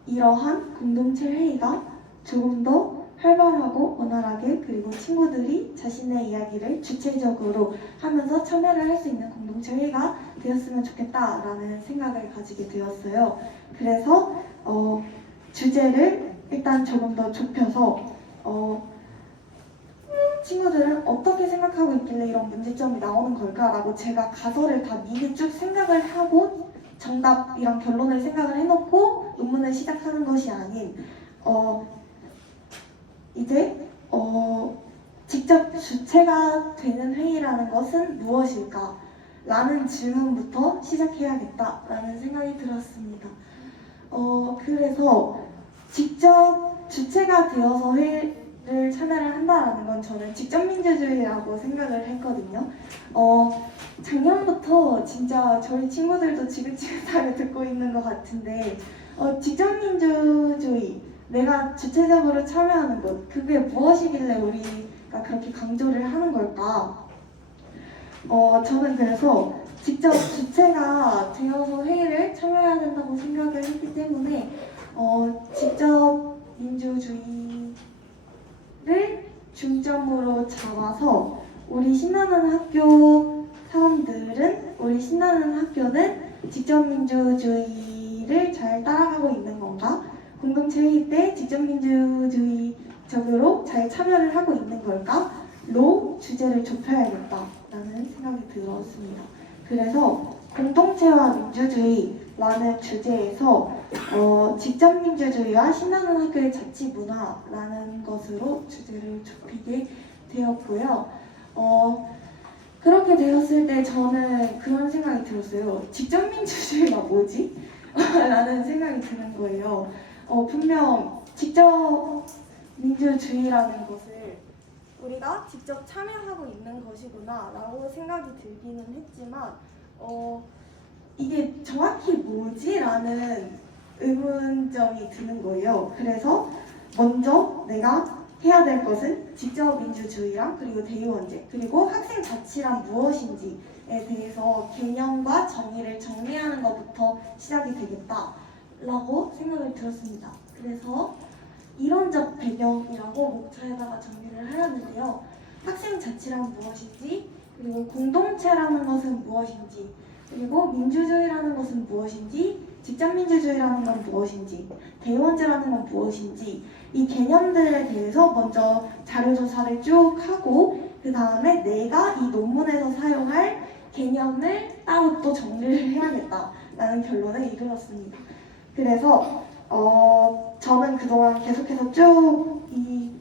이러한 공동체 회의가 조금 더 활발하고 원활하게 그리고 친구들이 자신의 이야기를 주체적으로 하면서 참여를 할 수 있는 공동체 회의가 되었으면 좋겠다라는 생각을 가지게 되었어요. 그래서 주제를 일단 조금 더 좁혀서 친구들은 어떻게 생각하고 있길래 이런 문제점이 나오는 걸까라고 제가 가설을 다 미리 쭉 생각을 하고 정답이랑 결론을 생각을 해놓고 논문을 시작하는 것이 아닌 직접 주체가 되는 회의라는 것은 무엇일까? 라는 질문부터 시작해야겠다라는 생각이 들었습니다. 그래서 직접 주체가 되어서 회의를 참여를 한다라는 건 저는 직접 민주주의라고 생각을 했거든요. 작년부터 진짜 저희 친구들도 지긋지긋하게 듣고 있는 것 같은데 직접 민주주의, 내가 주체적으로 참여하는 것, 그게 무엇이길래 우리가 그렇게 강조를 하는 걸까? 저는 그래서 직접 주체가 되어서 회의를 참여해야 된다고 생각을 했기 때문에 직접 민주주의를 중점으로 잡아서 우리 신나는 학교 사람들은, 우리 신나는 학교는 직접 민주주의를 잘 따라가고 있는 건가? 공동체 회의 때 직접 민주주의적으로 잘 참여를 하고 있는 걸까? 로 주제를 좁혀야겠다라는 생각이 들었습니다. 그래서 공동체와 민주주의라는 주제에서 직접 민주주의와 신나는 학교의 자치 문화라는 것으로 주제를 좁히게 되었고요. 그렇게 되었을 때 저는 그런 생각이 들었어요. 직접 민주주의가 뭐지? 라는 생각이 드는 거예요. 분명 직접 민주주의라는 것을 우리가 직접 참여하고 있는 것이구나 라고 생각이 들기는 했지만 이게 정확히 뭐지? 라는 의문점이 드는 거예요. 그래서 먼저 내가 해야 될 것은 직접 민주주의랑 그리고 대의원제 그리고 학생 자치란 무엇인지에 대해서 개념과 정의를 정리하는 것부터 시작이 되겠다라고 생각을 들었습니다. 그래서 이론적 배경이라고 목차에다가 정리를 하였는데요. 학생 자치란 무엇인지, 그리고 공동체라는 것은 무엇인지, 그리고 민주주의라는 것은 무엇인지, 직접 민주주의라는 건 무엇인지, 대의원제라는 건 무엇인지, 이 개념들에 대해서 먼저 자료조사를 쭉 하고 그 다음에 내가 이 논문에서 사용할 개념을 따로 또 정리를 해야겠다라는 결론에 이르렀습니다. 그래서 저는 그동안 계속해서 쭉 이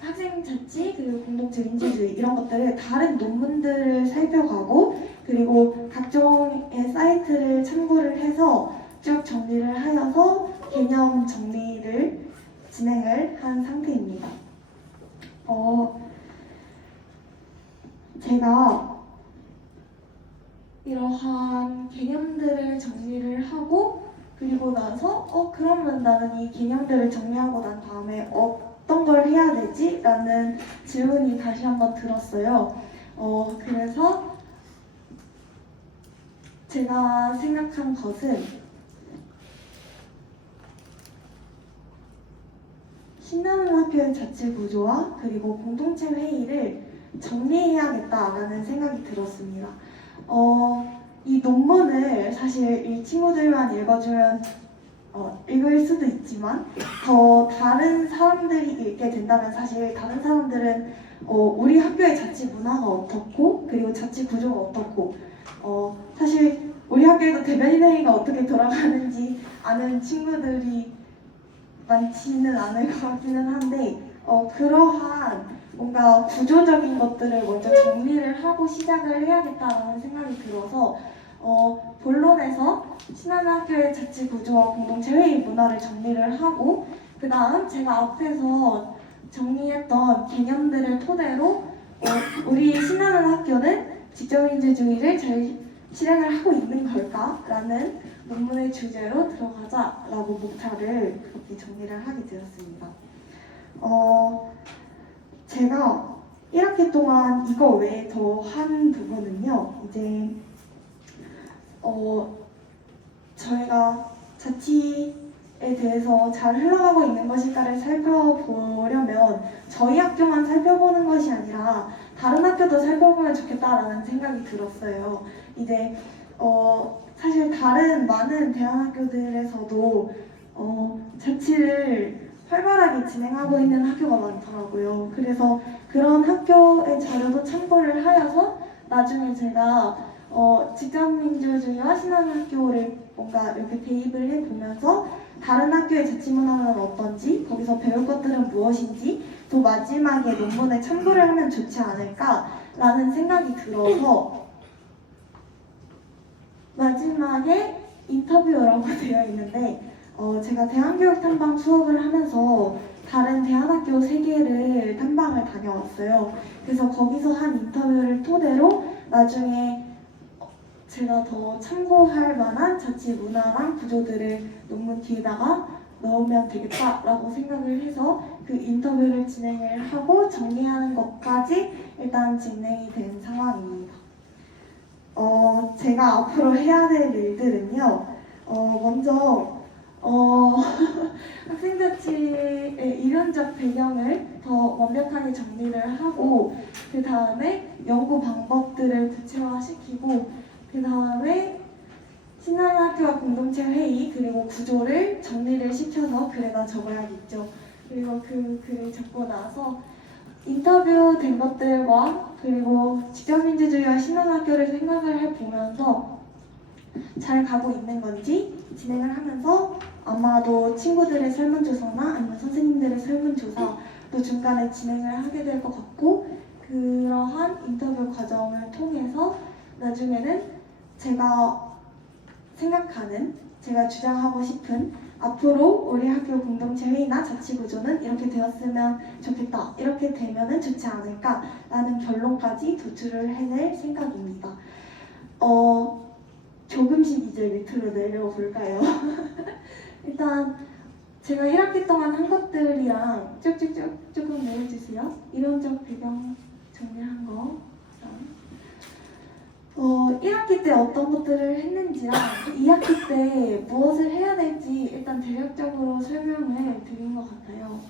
학생 자치 그리고 공동체 민주주의 이런 것들을 다른 논문들을 살펴가고 그리고 각종의 사이트를 참고를 해서 쭉 정리를 하여서 개념 정리를 진행을 한 상태입니다. 제가 이러한 개념들을 정리를 하고 그리고 나서 그러면 나는 이 개념들을 정리하고 난 다음에 어떤 걸 해야 되지? 라는 질문이 다시 한번 들었어요. 그래서 제가 생각한 것은 신나는 학교의 자치 구조와 그리고 공동체 회의를 정리해야겠다라는 생각이 들었습니다. 이 논문을 사실 이 친구들만 읽어주면 읽을 수도 있지만 더 다른 사람들이 읽게 된다면 사실 다른 사람들은 우리 학교의 자치 문화가 어떻고 그리고 자치 구조가 어떻고 사실 우리 학교에도 대변인 회의가 어떻게 돌아가는지 아는 친구들이 많지는 않을 것 같기는 한데 그러한 뭔가 구조적인 것들을 먼저 정리를 하고 시작을 해야겠다라는 생각이 들어서 본론에서 신한학교의 자치 구조와 공동체 회의 문화를 정리를 하고 그 다음 제가 앞에서 정리했던 개념들을 토대로 우리 신한은 학교는 직접민주주의를 잘 실행을 하고 있는 걸까라는 논문의 주제로 들어가자라고 목차를 그렇게 정리를 하게 되었습니다. 제가 1학기 동안 이거 외에 더 한 부분은요. 이제 저희가 자치에 대해서 잘 흘러가고 있는 것일까를 살펴보려면 저희 학교만 살펴보는 것이 아니라 다른 학교도 살펴보면 좋겠다라는 생각이 들었어요. 이제 사실 다른 많은 대안학교들에서도 자치를 활발하게 진행하고 있는 학교가 많더라고요. 그래서 그런 학교의 자료도 참고를 하여서 나중에 제가 직접민주주의와 신한학교를 뭔가 이렇게 대입을 해보면서 다른 학교의 자치문화는 어떤지, 거기서 배울 것들은 무엇인지, 또 마지막에 논문에 참고를 하면 좋지 않을까라는 생각이 들어서 마지막에 인터뷰라고 되어 있는데 제가 대한교육 탐방 수업을 하면서 다른 대안학교 3개를 탐방을 다녀왔어요. 그래서 거기서 한 인터뷰를 토대로 나중에 제가 더 참고할 만한 자치 문화랑 구조들을 논문 뒤에다가 넣으면 되겠다라고 생각을 해서 그 인터뷰를 진행을 하고 정리하는 것까지 일단 진행이 된 상황입니다. 제가 앞으로 해야 될 일들은요. 먼저 학생자치의 이론적 배경을 더 완벽하게 정리를 하고 그 다음에 연구 방법들을 구체화시키고 그 다음에 신한학교와 공동체 회의 그리고 구조를 정리를 시켜서 글에다 적어야겠죠. 그리고 그 글을 적고 나서 인터뷰 된 것들과 그리고 직접민주주의와 신한학교를 생각을 해보면서 잘 가고 있는 건지 진행을 하면서 아마도 친구들의 설문조사나 아니면 선생님들의 설문조사도 중간에 진행을 하게 될 것 같고 그러한 인터뷰 과정을 통해서 나중에는 제가 생각하는, 제가 주장하고 싶은 앞으로 우리 학교 공동체 회의나 자치구조는 이렇게 되었으면 좋겠다, 이렇게 되면은 좋지 않을까라는 결론까지 도출을 해낼 생각입니다. 조금씩 이제 밑으로 내려볼까요? 일단 제가 1학기 동안 한 것들이랑 쭉쭉쭉 조금 내려주세요. 이론적 배경 정리한 거. 1학기 때 어떤 것들을 했는지랑 2학기 때 무엇을 해야 될지 일단 대략적으로 설명을 드린 것 같아요.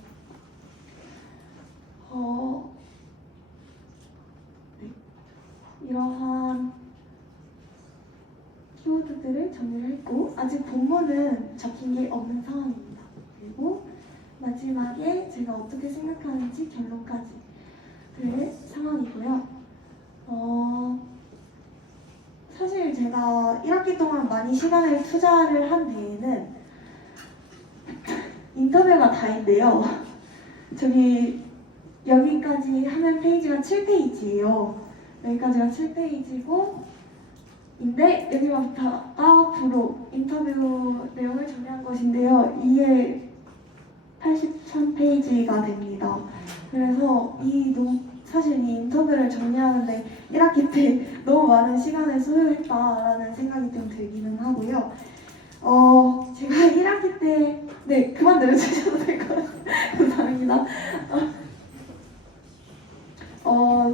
네. 이러한 키워드들을 정리를 했고 아직 본문은 적힌 게 없는 상황입니다. 그리고 마지막에 제가 어떻게 생각하는지 결론까지 될 상황이고요. 사실 제가 1학기 동안 많이 시간을 투자를 한 데에는 인터뷰가 다인데요. 저기 여기까지 하면 페이지가 7페이지예요. 여기까지가 7페이지고 인데 여기부터가 앞으로 인터뷰 내용을 정리한 것인데요. 이게 83페이지가 됩니다. 그래서 사실 이 인터뷰를 정리하는데 1학기 때 너무 많은 시간을 소요했다라는 생각이 좀 들기는 하고요. 제가 1학기 때 네, 그만 내려주셔도 될 것 같아요. 감사합니다.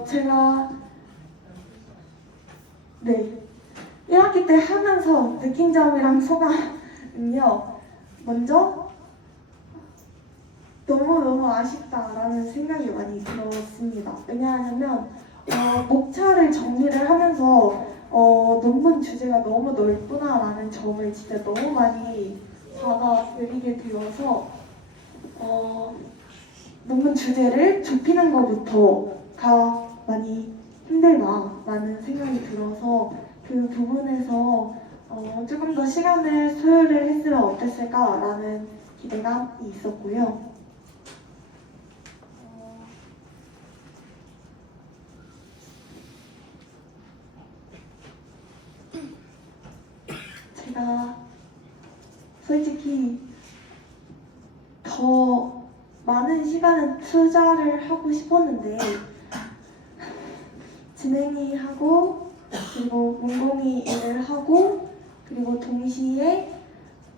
제가 네 1학기 때 하면서 느낀 점이랑 소감은요. 먼저 너무너무 아쉽다라는 생각이 많이 들었습니다. 왜냐하면 목차를 정리를 하면서 논문 주제가 너무 넓구나라는 점을 진짜 너무 많이 받아들이게 되어서 논문 주제를 좁히는 것부터가 많이 힘들다라는 생각이 들어서 그 부분에서 조금 더 시간을 소요를 했으면 어땠을까라는 기대감이 있었고요. 제가 솔직히 더 많은 시간은 투자를 하고 싶었는데 진행이 하고 그리고 문공이 일을 하고 그리고 동시에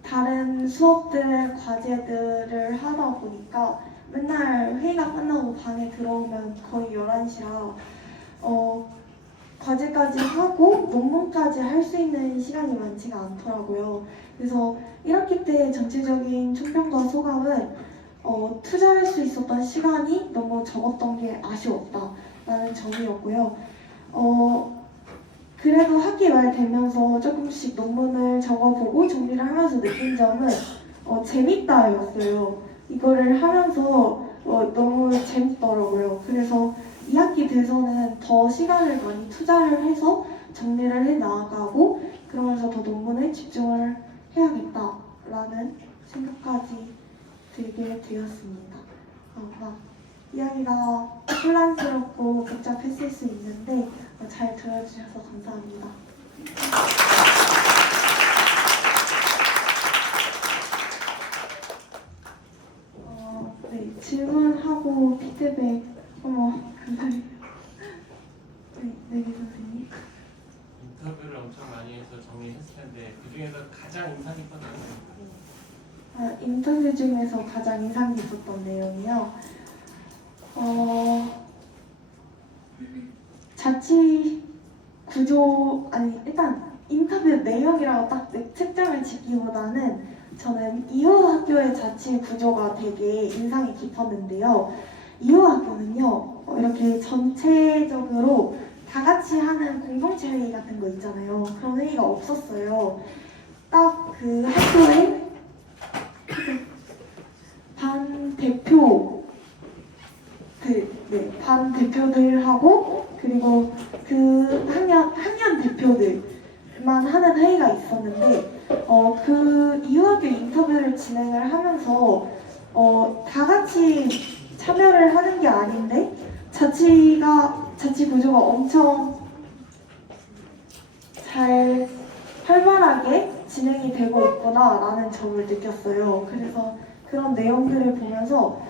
다른 수업들, 과제들을 하다 보니까 맨날 회의가 끝나고 방에 들어오면 거의 11시라 과제까지 하고 논문까지 할 수 있는 시간이 많지가 않더라고요. 그래서 1학기 때 전체적인 총평과 소감은 투자할 수 있었던 시간이 너무 적었던 게 아쉬웠다라는 점이었고요. 그래도 학기 말 되면서 조금씩 논문을 적어보고 정리를 하면서 느낀 점은 재밌다였어요. 이거를 하면서 너무 재밌더라고요. 그래서 2학기 돼서는 더 시간을 많이 투자를 해서 정리를 해 나가고 그러면서 더 논문에 집중을 해야겠다라는 생각까지 들게 되었습니다. 막 이야기가 혼란스럽고 복잡했을 수 있는데 잘 들어주셔서 감사합니다. 네, 질문하고 피드백 감사해요. 네, 내기 선생님. 인터뷰를 엄청 많이 해서 정리했을 텐데 그 중에서 가장 인상 깊었던 거 인터뷰 중에서 가장 인상 깊었던 내용이요. 자치 구조 일단 인터뷰 내용이라고 딱 책장을 짓기보다는 저는 이호 학교의 자치 구조가 되게 인상이 깊었는데요. 이호 학교는요 이렇게 전체적으로 다 같이 하는 공동체 회의 같은 거 있잖아요. 그런 회의가 없었어요. 딱 그 학교에 반 대표들하고 그리고 그 학년 대표들만 하는 회의가 있었는데 그 이후학교 인터뷰를 진행을 하면서 다 같이 참여를 하는 게 아닌데 자치 구조가 엄청 잘 활발하게 진행이 되고 있구나라는 점을 느꼈어요. 그래서 그런 내용들을 보면서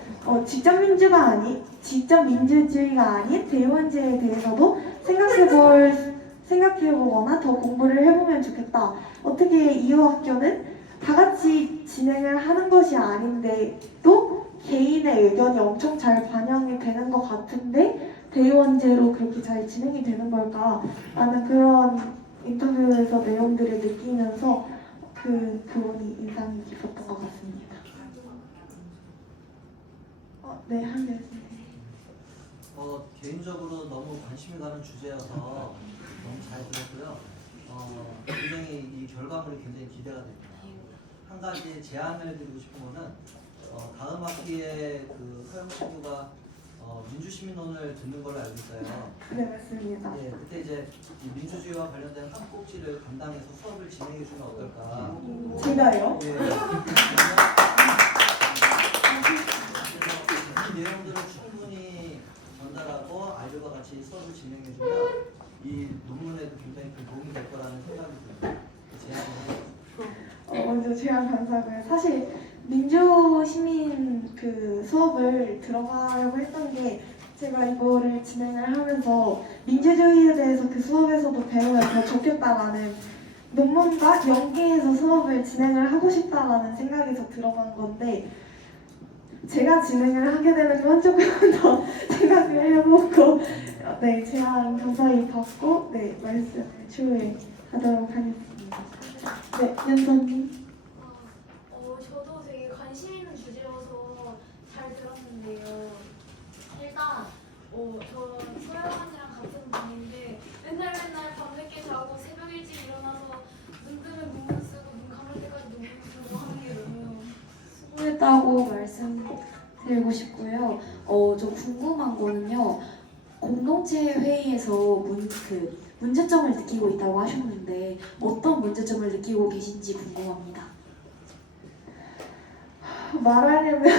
직접 민주주의가 아닌 대의원제에 대해서도 생각해보거나 더 공부를 해보면 좋겠다. 어떻게 이후 학교는 다 같이 진행을 하는 것이 아닌데 또 개인의 의견이 엄청 잘 반영이 되는 것 같은데 대의원제로 그렇게 잘 진행이 되는 걸까라는 그런 인터뷰에서 내용들을 느끼면서 그 부분이 인상이 깊었던 것 같습니다. 네, 한별 선생님. 개인적으로 너무 관심이 가는 주제여서 너무 잘 들었고요. 굉장히 이 결과물이 굉장히 기대가 됩니다. 한 가지 제안을 드리고 싶은 거는 다음 학기에 그 서영 친구가 민주시민론을 듣는 걸로 알고 있어요. 네, 맞습니다. 예, 그때 이제 이 민주주의와 관련된 한 꼭지를 담당해서 수업을 진행해 주면 어떨까? 제가요? 예. 이 내용들을 충분히 전달하고 아이들과 같이 수업을 진행해 주면 이 논문에도 굉장히 큰 도움이 될 거라는 생각이 듭니다. 제안을 먼저 제안 감사하고요. 사실 민주시민 그 수업을 들어가려고 했던 게 제가 이거를 진행을 하면서 민주주의에 대해서 그 수업에서도 배우면 더 좋겠다라는 논문과 연계해서 수업을 진행을 하고 싶다라는 생각에서 들어간 건데 제가 진행을 하게 되는 건 조금 더 생각을 해보고 네, 제안 감사히 받고 네, 말씀을 추후에 하도록 하겠습니다. 네, 연선님. 저도 되게 관심 있는 주제여서 잘 들었는데요. 일단 저 소영 언니랑 같은 반인데 맨날 밤늦게 자고 새벽 일찍 일어나서 눈 뜨면 논문 쓰고 눈 감을 때까지 논문 쓰고 하는 게 너무 수고했다고 말씀드리고 싶고요. 좀 궁금한 거는요. 공동체 회의에서 문제점을 느끼고 있다고 하셨는데 어떤 문제점을 느끼고 계신지 궁금합니다. 말하려면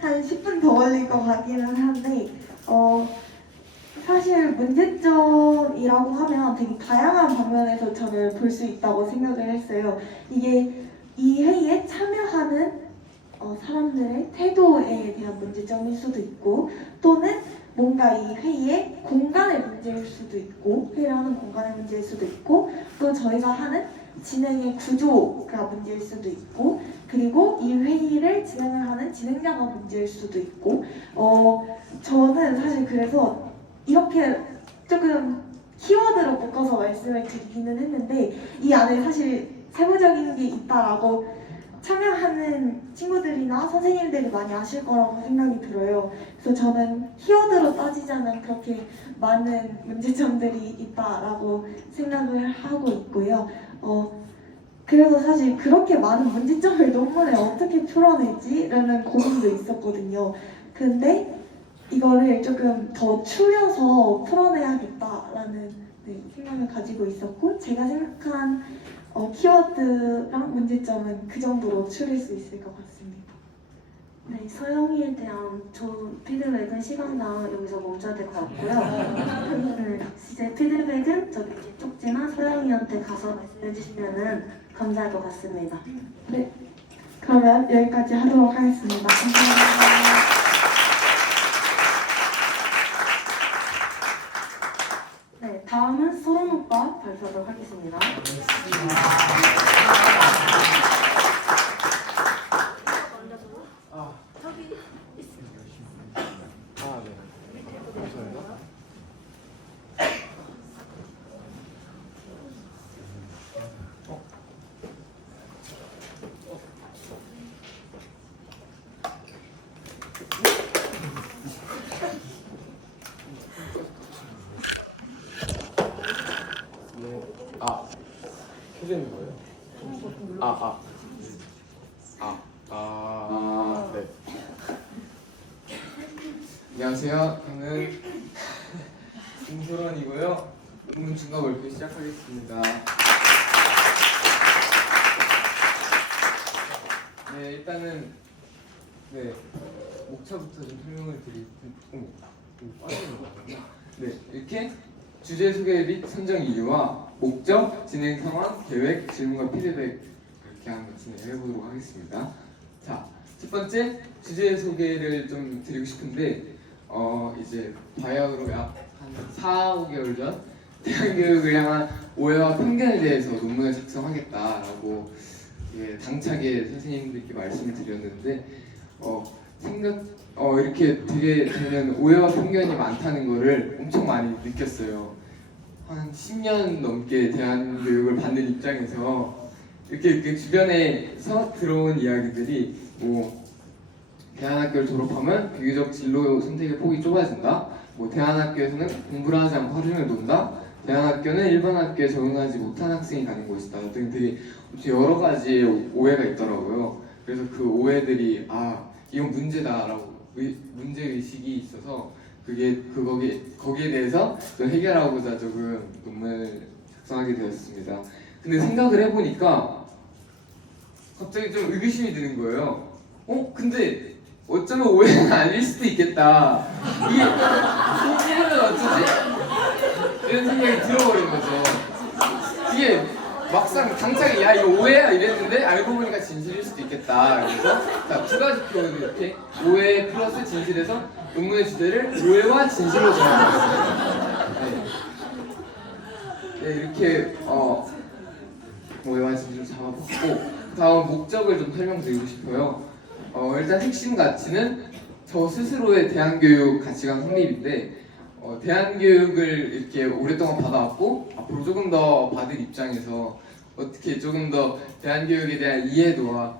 한 10분 더 걸릴 것 같기는 한데 사실 문제점이라고 하면 되게 다양한 방면에서 저는 볼 수 있다고 생각을 했어요. 이게 이 회의에 참여하는 사람들의 태도에 대한 문제점일 수도 있고, 또는 뭔가 이 회의의 공간의 문제일 수도 있고, 회의를 하는 공간의 문제일 수도 있고, 또 저희가 하는 진행의 구조가 문제일 수도 있고, 그리고 이 회의를 진행을 하는 진행자가 문제일 수도 있고, 저는 사실 그래서 이렇게 조금 키워드로 묶어서 말씀을 드리기는 했는데, 이 안에 사실 세부적인 게 있다라고 참여하는 친구들이나 선생님들이 많이 아실 거라고 생각이 들어요. 그래서 저는 키워드로 따지자면 그렇게 많은 문제점들이 있다라고 생각을 하고 있고요. 그래서 사실 그렇게 많은 문제점을 논문에 어떻게 풀어내지라는 고민도 있었거든요. 근데 이거를 조금 더 추려서 풀어내야겠다라는 생각을 가지고 있었고, 제가 생각한 키워드랑 문제점은 그 정도로 추릴 수 있을 것 같습니다. 네, 서영이에 대한 좋은 피드백은 시간당 여기서 멈춰야 될 것 같고요. 이제 피드백은 저기 이렇게 쪽지나 서영이한테 가서 말씀해 주시면은 감사할 것 같습니다. 네, 그러면 여기까지 하도록 하겠습니다. 감사합니다. 네, 다음은 소론 오빠 발표하도록 하겠습니다. 켜지는 거예요? 네. 안녕하세요. 저는 김소런이고요. 논문 중간 발표 시작하겠습니다. 네, 일단은 목차부터 좀 설명을 네, 이렇게 주제 소개 및 선정 이유와 목적, 진행 상황, 계획, 질문과 피드백 이렇게 한번 진행해 보도록 하겠습니다. 자, 첫 번째 주제 소개를 좀 드리고 싶은데 이제 바야흐로 약 한 4, 5개월 전 대학교육을 향한 오해와 편견에 대해서 논문을 작성하겠다라고 당차게 선생님들께 말씀을 드렸는데 이렇게 되게 저는 오해와 편견이 많다는 거를 엄청 많이 느꼈어요. 한 10년 넘게 대한교육을 받는 입장에서 이렇게 주변에서 들어온 이야기들이 대한학교를 졸업하면 비교적 진로 선택의 폭이 좁아진다. 대한학교에서는 공부를 하지 않고 하루 종일 논다. 대한학교는 일반 학교에 적응하지 못한 학생이 가는 곳이다. 등 되게 여러 가지 오해가 있더라고요. 그래서 그 오해들이 이건 문제다라고 문제의식이 있어서 거기에 대해서 좀 해결하고자 조금 논문을 작성하게 되었습니다. 근데 생각을 해보니까 갑자기 좀 의구심이 드는 거예요. 근데 어쩌면 오해는 아닐 수도 있겠다. 이게 진실은 어쩌지? 이런 생각이 들어버린 거죠. 이게 막상 당장에 야 이거 오해야 이랬는데 알고 보니까 진실일 수도 있겠다. 그래서 두 가지 표현을 이렇게 오해 플러스 진실에서 논문의 주제를 오해와 진실로 정하겠습니다. 네, 이렇게 오해와 진실로 잡아봤고 다음 목적을 좀 설명드리고 싶어요. 일단 핵심 가치는 저 스스로의 대한교육 가치관 성립인데 대한교육을 이렇게 오랫동안 받아왔고 앞으로 조금 더 받을 입장에서 어떻게 조금 더 대한교육에 대한 이해도와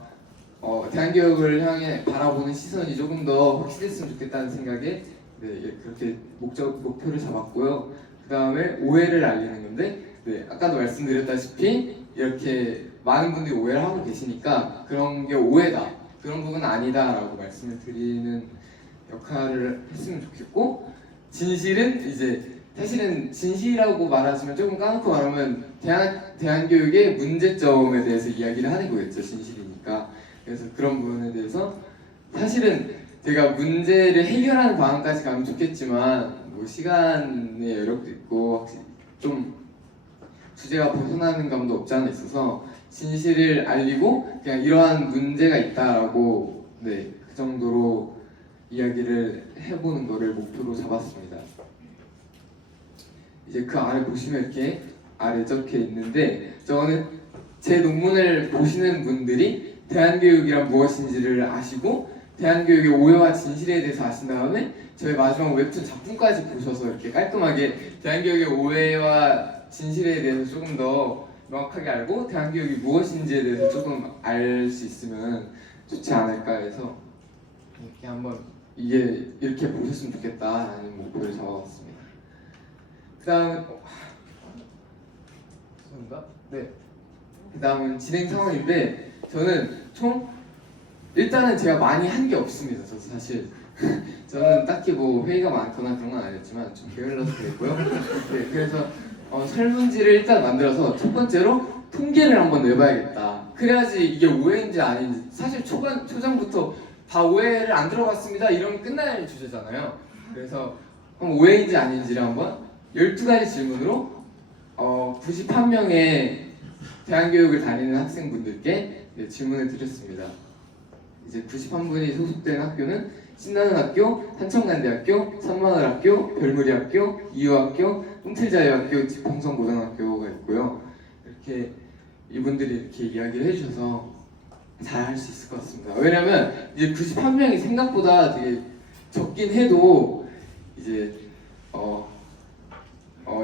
대한교육을 향해 바라보는 시선이 조금 더 확실했으면 좋겠다는 생각에 그렇게 목표를 잡았고요. 그 다음에 오해를 알리는 건데 아까도 말씀드렸다시피 이렇게 많은 분들이 오해를 하고 계시니까 그런 게 오해다, 그런 부분은 아니다 라고 말씀을 드리는 역할을 했으면 좋겠고, 진실은 사실은 진실이라고 말하지만 조금 까놓고 말하면 대한교육의 문제점에 대해서 이야기를 하는 거겠죠. 진실이니까. 그래서 그런 부분에 대해서 사실은 제가 문제를 해결하는 방안까지 가면 좋겠지만 뭐 시간의 여력도 있고 확실히 좀 주제가 벗어나는 감도 없지 않아 있어서 진실을 알리고 그냥 이러한 문제가 있다라고 네, 그 정도로 이야기를 해보는 거를 목표로 잡았습니다. 이제 그 아래 보시면 이렇게 아래 적혀 있는데 저는 제 논문을 보시는 분들이 대한교육이란 무엇인지를 아시고 대한교육의 오해와 진실에 대해서 아신 다음에 저희 마지막 웹툰 작품까지 보셔서 이렇게 깔끔하게 대한교육의 오해와 진실에 대해서 조금 더 명확하게 알고 대한교육이 무엇인지에 대해서 조금 알 수 있으면 좋지 않을까 해서 이렇게 한번 이게 이렇게 보셨으면 좋겠다라는 목표를 잡아봤습니다. 그다음은 죄송합니다. 네. 그다음은 진행 상황인데 저는 총 일단은 제가 많이 한 게 없습니다. 저도 사실 저는 딱히 뭐 회의가 많거나 그런 건 아니었지만 좀 게을러서 그랬고요. 네, 그래서 설문지를 일단 만들어서 첫 번째로 통계를 한번 내봐야겠다. 그래야지 이게 오해인지 아닌지 사실 초장부터 다 오해를 안 들어봤습니다 이러면 끝날 주제잖아요. 그래서 한번 오해인지 아닌지를 한번 12가지 질문으로 91명의 대한교육을 다니는 학생분들께 네, 질문을 드렸습니다. 이제 91분이 소속된 학교는 신나는학교, 한청간대학교, 산마을학교, 별무리학교, 이유학교, 꿈틀자유학교, 지평성고등학교가 있고요. 이렇게 이분들이 이렇게 이야기를 해주셔서 잘 할 수 있을 것 같습니다. 왜냐면 이제 91명이 생각보다 되게 적긴 해도 이제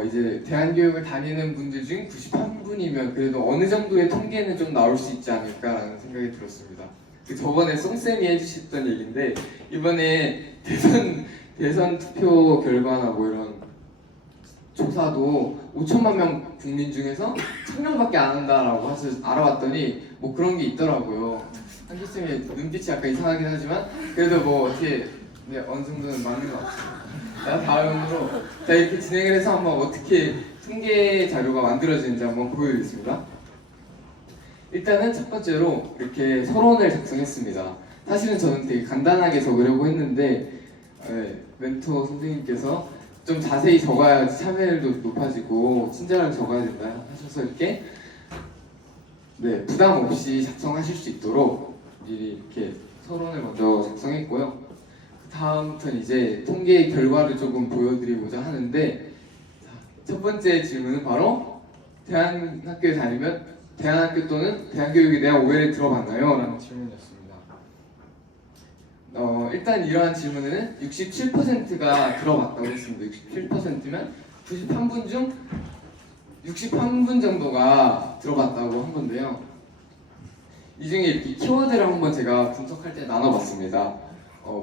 이제 대한교육을 다니는 분들 중 91분이면 그래도 어느 정도의 통계는 좀 나올 수 있지 않을까라는 생각이 들었습니다. 저번에 송쌤이 해주셨던 얘기인데 이번에 대선 투표 결과나 뭐 이런 조사도 5천만 명 국민 중에서 1,000명밖에 안 한다라고 해서 알아봤더니 뭐 그런 게 있더라고요. 한기쌤의 눈빛이 약간 이상하긴 하지만 그래도 뭐 어떻게 네, 어느 정도는 맞는 것 같습니다. 다음으로 자 이렇게 진행을 해서 한번 어떻게 통계 자료가 만들어지는지 한번 보여드리겠습니다. 일단은 첫 번째로 이렇게 서론을 작성했습니다. 사실은 저는 되게 간단하게 적으려고 했는데 멘토 선생님께서 좀 자세히 적어야지 참여율도 높아지고 친절하게 적어야 된다 하셔서 이렇게 네, 부담 없이 작성하실 수 있도록 미리 이렇게 서론을 먼저 작성했고요. 다음부터는 이제 통계 결과를 조금 보여드리고자 하는데 첫 번째 질문은 바로 대한학교에 다니면 대한학교 또는 대한교육에 대한 오해를 들어봤나요? 라는 질문이었습니다. 일단 이러한 질문에는 67%가 들어봤다고 했습니다. 67%면 91분 중 63분 정도가 들어봤다고 한 건데요. 이 중에 이렇게 키워드를 한번 제가 분석할 때 나눠봤습니다.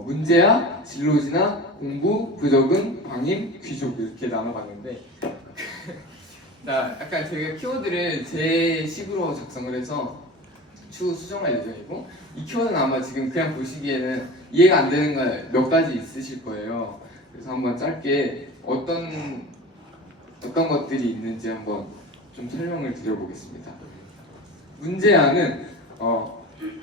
문제야, 진로지나, 공부, 부적응, 방임, 귀족 이렇게 나눠봤는데 약간 제가 키워드를 제 식으로 작성을 해서 추후 수정할 예정이고 이 키워드는 아마 지금 그냥 보시기에는 이해가 안 되는 거 몇 가지 있으실 거예요. 그래서 한번 짧게 어떤 것들이 있는지 한번 좀 설명을 드려보겠습니다. 문제야는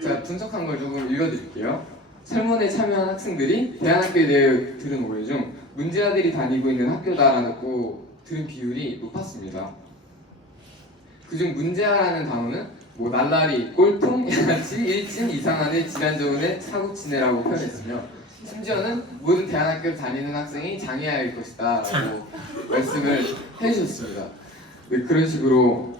제가 분석한 걸 조금 읽어드릴게요. 설문에 참여한 학생들이 대한학교에 대해 들은 오해 중 문제아들이 다니고 있는 학교다라고 들은 비율이 높았습니다. 그중 문제아라는 단어는 뭐 날라리, 꼴통, 양아치, 일진, 이상한애, 질환좋은애, 사고치네라고 표현했으며 심지어는 모든 대한학교를 다니는 학생이 장애아일 것이다 라고 말씀을 해주셨습니다. 네, 그런 식으로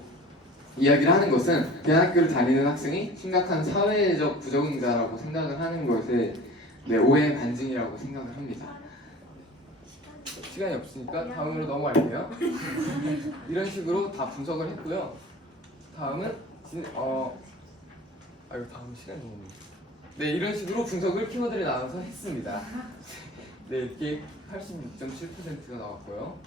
이야기를 하는 것은 대학교를 다니는 학생이 심각한 사회적 부적응자라고 생각을 하는 것에 오해의 반증이라고 생각을 합니다. 시간이 없으니까 다음으로 넘어갈게요. 이런 식으로 다 분석을 했고요. 다음은 다음 시간이 너무 네, 이런 식으로 분석을 키워드를 나눠서 했습니다. 네, 이렇게 86.7%가 나왔고요.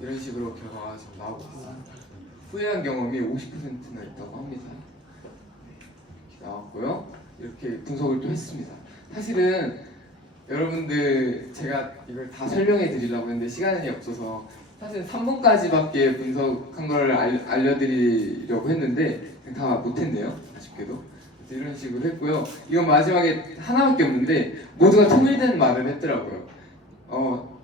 이런 식으로 결과가 지금 나오고 있습니다. 후회한 경험이 50%나 있다고 합니다. 이렇게 나왔고요. 이렇게 분석을 또 했습니다. 사실은 여러분들 제가 이걸 다 설명해 드리려고 했는데 시간이 없어서 사실 3번까지밖에 분석한 걸 알려드리려고 했는데 다 못했네요. 아쉽게도. 이런 식으로 했고요. 이건 마지막에 하나밖에 없는데 모두가 통일된 말을 했더라고요.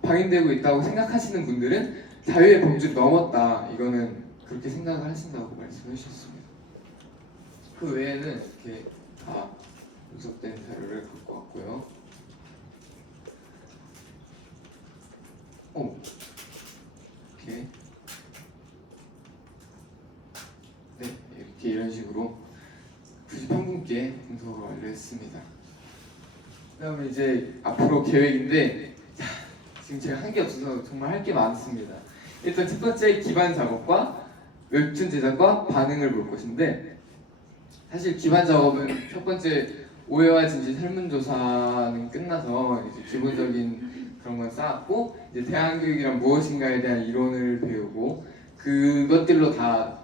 방임되고 있다고 생각하시는 분들은 자유의 범주를 넘었다. 이거는 그렇게 생각을 하신다고 말씀해 주셨습니다. 그 외에는 이렇게 다 분석된 자료를 갖고 왔고요. 이렇게 이렇게 이런 식으로 91분께 분석을 완료했습니다. 그다음에 이제 앞으로 계획인데 지금 제가 한 게 없어서 정말 할 게 많습니다. 일단 첫 번째 기반 작업과 웹툰 제작과 반응을 볼 것인데 사실 기반 작업은 첫 번째 오해와 진실 설문조사는 끝나서 이제 기본적인 그런 건 쌓았고 이제 대안교육이란 무엇인가에 대한 이론을 배우고 그것들로 다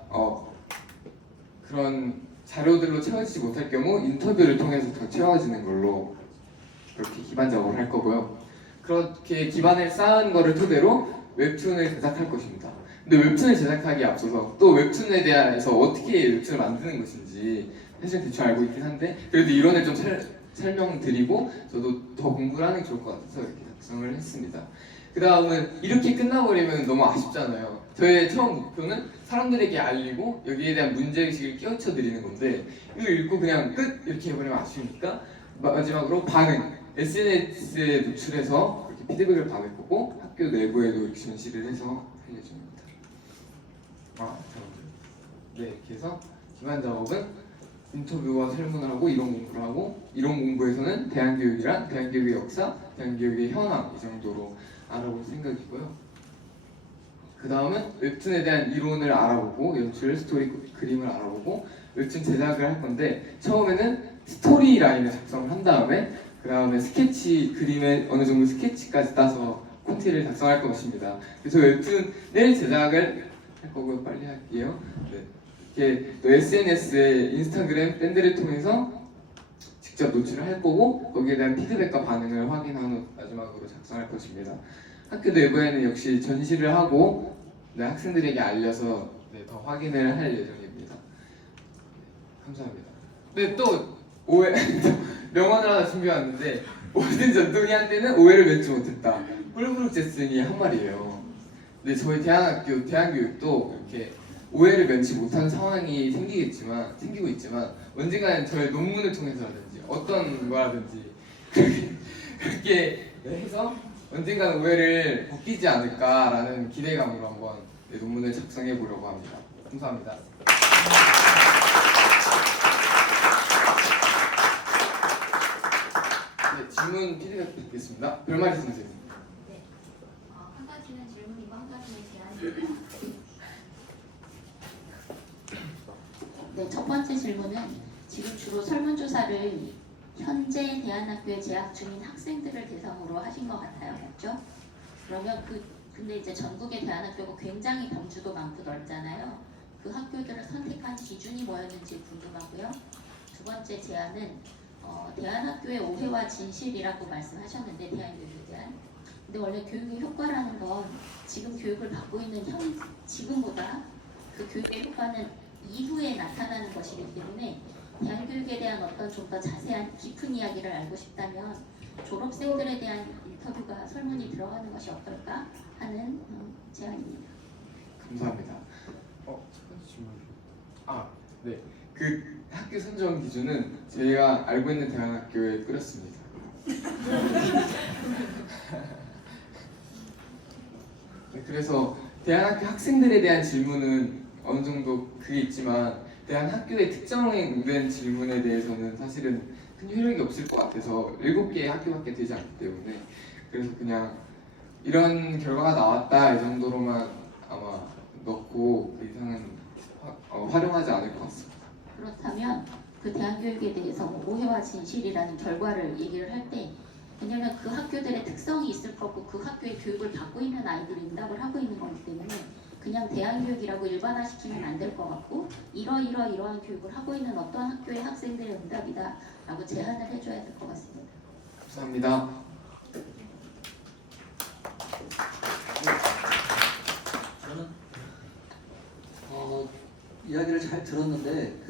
그런 자료들로 채워지지 못할 경우 인터뷰를 통해서 더 채워지는 걸로 그렇게 기반 작업을 할 거고요. 그렇게 기반을 쌓은 거를 토대로 웹툰을 제작할 것입니다. 근데 웹툰을 제작하기에 앞서서 또 웹툰에 대해서 어떻게 웹툰을 만드는 것인지 사실 대충 알고 있긴 한데 그래도 이론을 좀 설명드리고 저도 더 공부를 하는 게 좋을 것 같아서 이렇게 작성을 했습니다. 그 다음은 이렇게 끝나버리면 너무 아쉽잖아요. 저의 처음 목표는 사람들에게 알리고 여기에 대한 문제의식을 깨우쳐 드리는 건데 이거 읽고 그냥 끝! 이렇게 해버리면 아쉬우니까 마지막으로 반응, SNS에 노출해서 이렇게 피드백을 받을 거고 학교 내부에도 이렇게 전시를 해서 할 예정입니다. 네, 이렇게 해서 기반 작업은 인터뷰와 설문을 하고 이론 공부를 하고 이론 공부에서는 대한교육이란 대한교육의 역사, 대한교육의 현황 이 정도로 알아볼 생각이고요. 그 다음은 웹툰에 대한 이론을 알아보고 연출, 스토리, 그림을 알아보고 웹툰 제작을 할 건데 처음에는 스토리 라인을 작성을 한 다음에 그 다음에 스케치, 그림에 어느 정도 스케치까지 따서 콘티를 작성할 것입니다. 그래서 웹툰을 제작을 할 거고요. 빨리 할게요. 네. 이렇게 또 SNS에 인스타그램 밴드를 통해서 직접 노출을 할 거고 거기에 대한 피드백과 반응을 확인한 후 마지막으로 작성할 것입니다. 학교 내부에는 역시 전시를 하고 학생들에게 알려서 더 확인을 할 예정입니다. 감사합니다. 네, 또 오해 명언을 하나 준비해왔는데 모든 전통이한테는 오해를 맺지 못했다. 홀브룩 제슨이 한 말이에요. 근데 저희 대한학교 대한교육도 이렇게 오해를 면치 못하는 상황이 생기고 있지만 언젠가는 저희 논문을 통해서라든지 어떤 거라든지 그렇게 해서 언젠가는 오해를 벗기지 않을까라는 기대감으로 한번 논문을 작성해 보려고 합니다. 감사합니다. 네, 질문 피드백 드리겠습니다. 별말이 선생님. 네, 한 가지는 질문이고 한 가지는 제안입니다. 네, 첫 번째 질문은 지금 주로 설문조사를 현재 대안학교에 재학 중인 학생들을 대상으로 하신 것 같아요, 맞죠? 그러면 근데 이제 전국의 대안학교가 굉장히 범주도 많고 넓잖아요. 그 학교들을 선택한 기준이 뭐였는지 궁금하고요. 두 번째 제안은 대안학교의 오해와 진실이라고 말씀하셨는데 대안교육에 대한. 근데 원래 교육의 효과라는 건 지금 교육을 받고 있는 지금보다 그 교육의 효과는 이후에 나타나는 것이기 때문에 대안교육에 대한 어떤 좀 더 자세한 깊은 이야기를 알고 싶다면 졸업생들에 대한 인터뷰가 설문이 들어가는 것이 어떨까 하는 제안입니다. 감사합니다. 첫 번째 질문. 네. 그 학교 선정 기준은 제가 알고 있는 대안학교에 꾸렸습니다. 네, 그래서 대안학교 학생들에 대한 질문은 어느 정도 그게 있지만 대안학교의 특정된 질문에 대해서는 사실은 큰 효력이 없을 것 같아서 7개의 학교밖에 되지 않기 때문에 그래서 그냥 이런 결과가 나왔다 이 정도로만 아마 넣고 그 이상은 활용하지 않을 것 같습니다. 그렇다면 그 대안교육에 대해서 오해와 진실이라는 결과를 얘기를 할 때 왜냐하면 그 학교들의 특성이 있을 거고 그 학교의 교육을 받고 있는 아이들이 응답을 하고 있는 거기 때문에 그냥 대안교육이라고 일반화시키면 안 될 것 같고 이러한 교육을 하고 있는 어떤 학교의 학생들의 응답이다 라고 제안을 해줘야 될 것 같습니다. 감사합니다. 저는 이야기를 잘 들었는데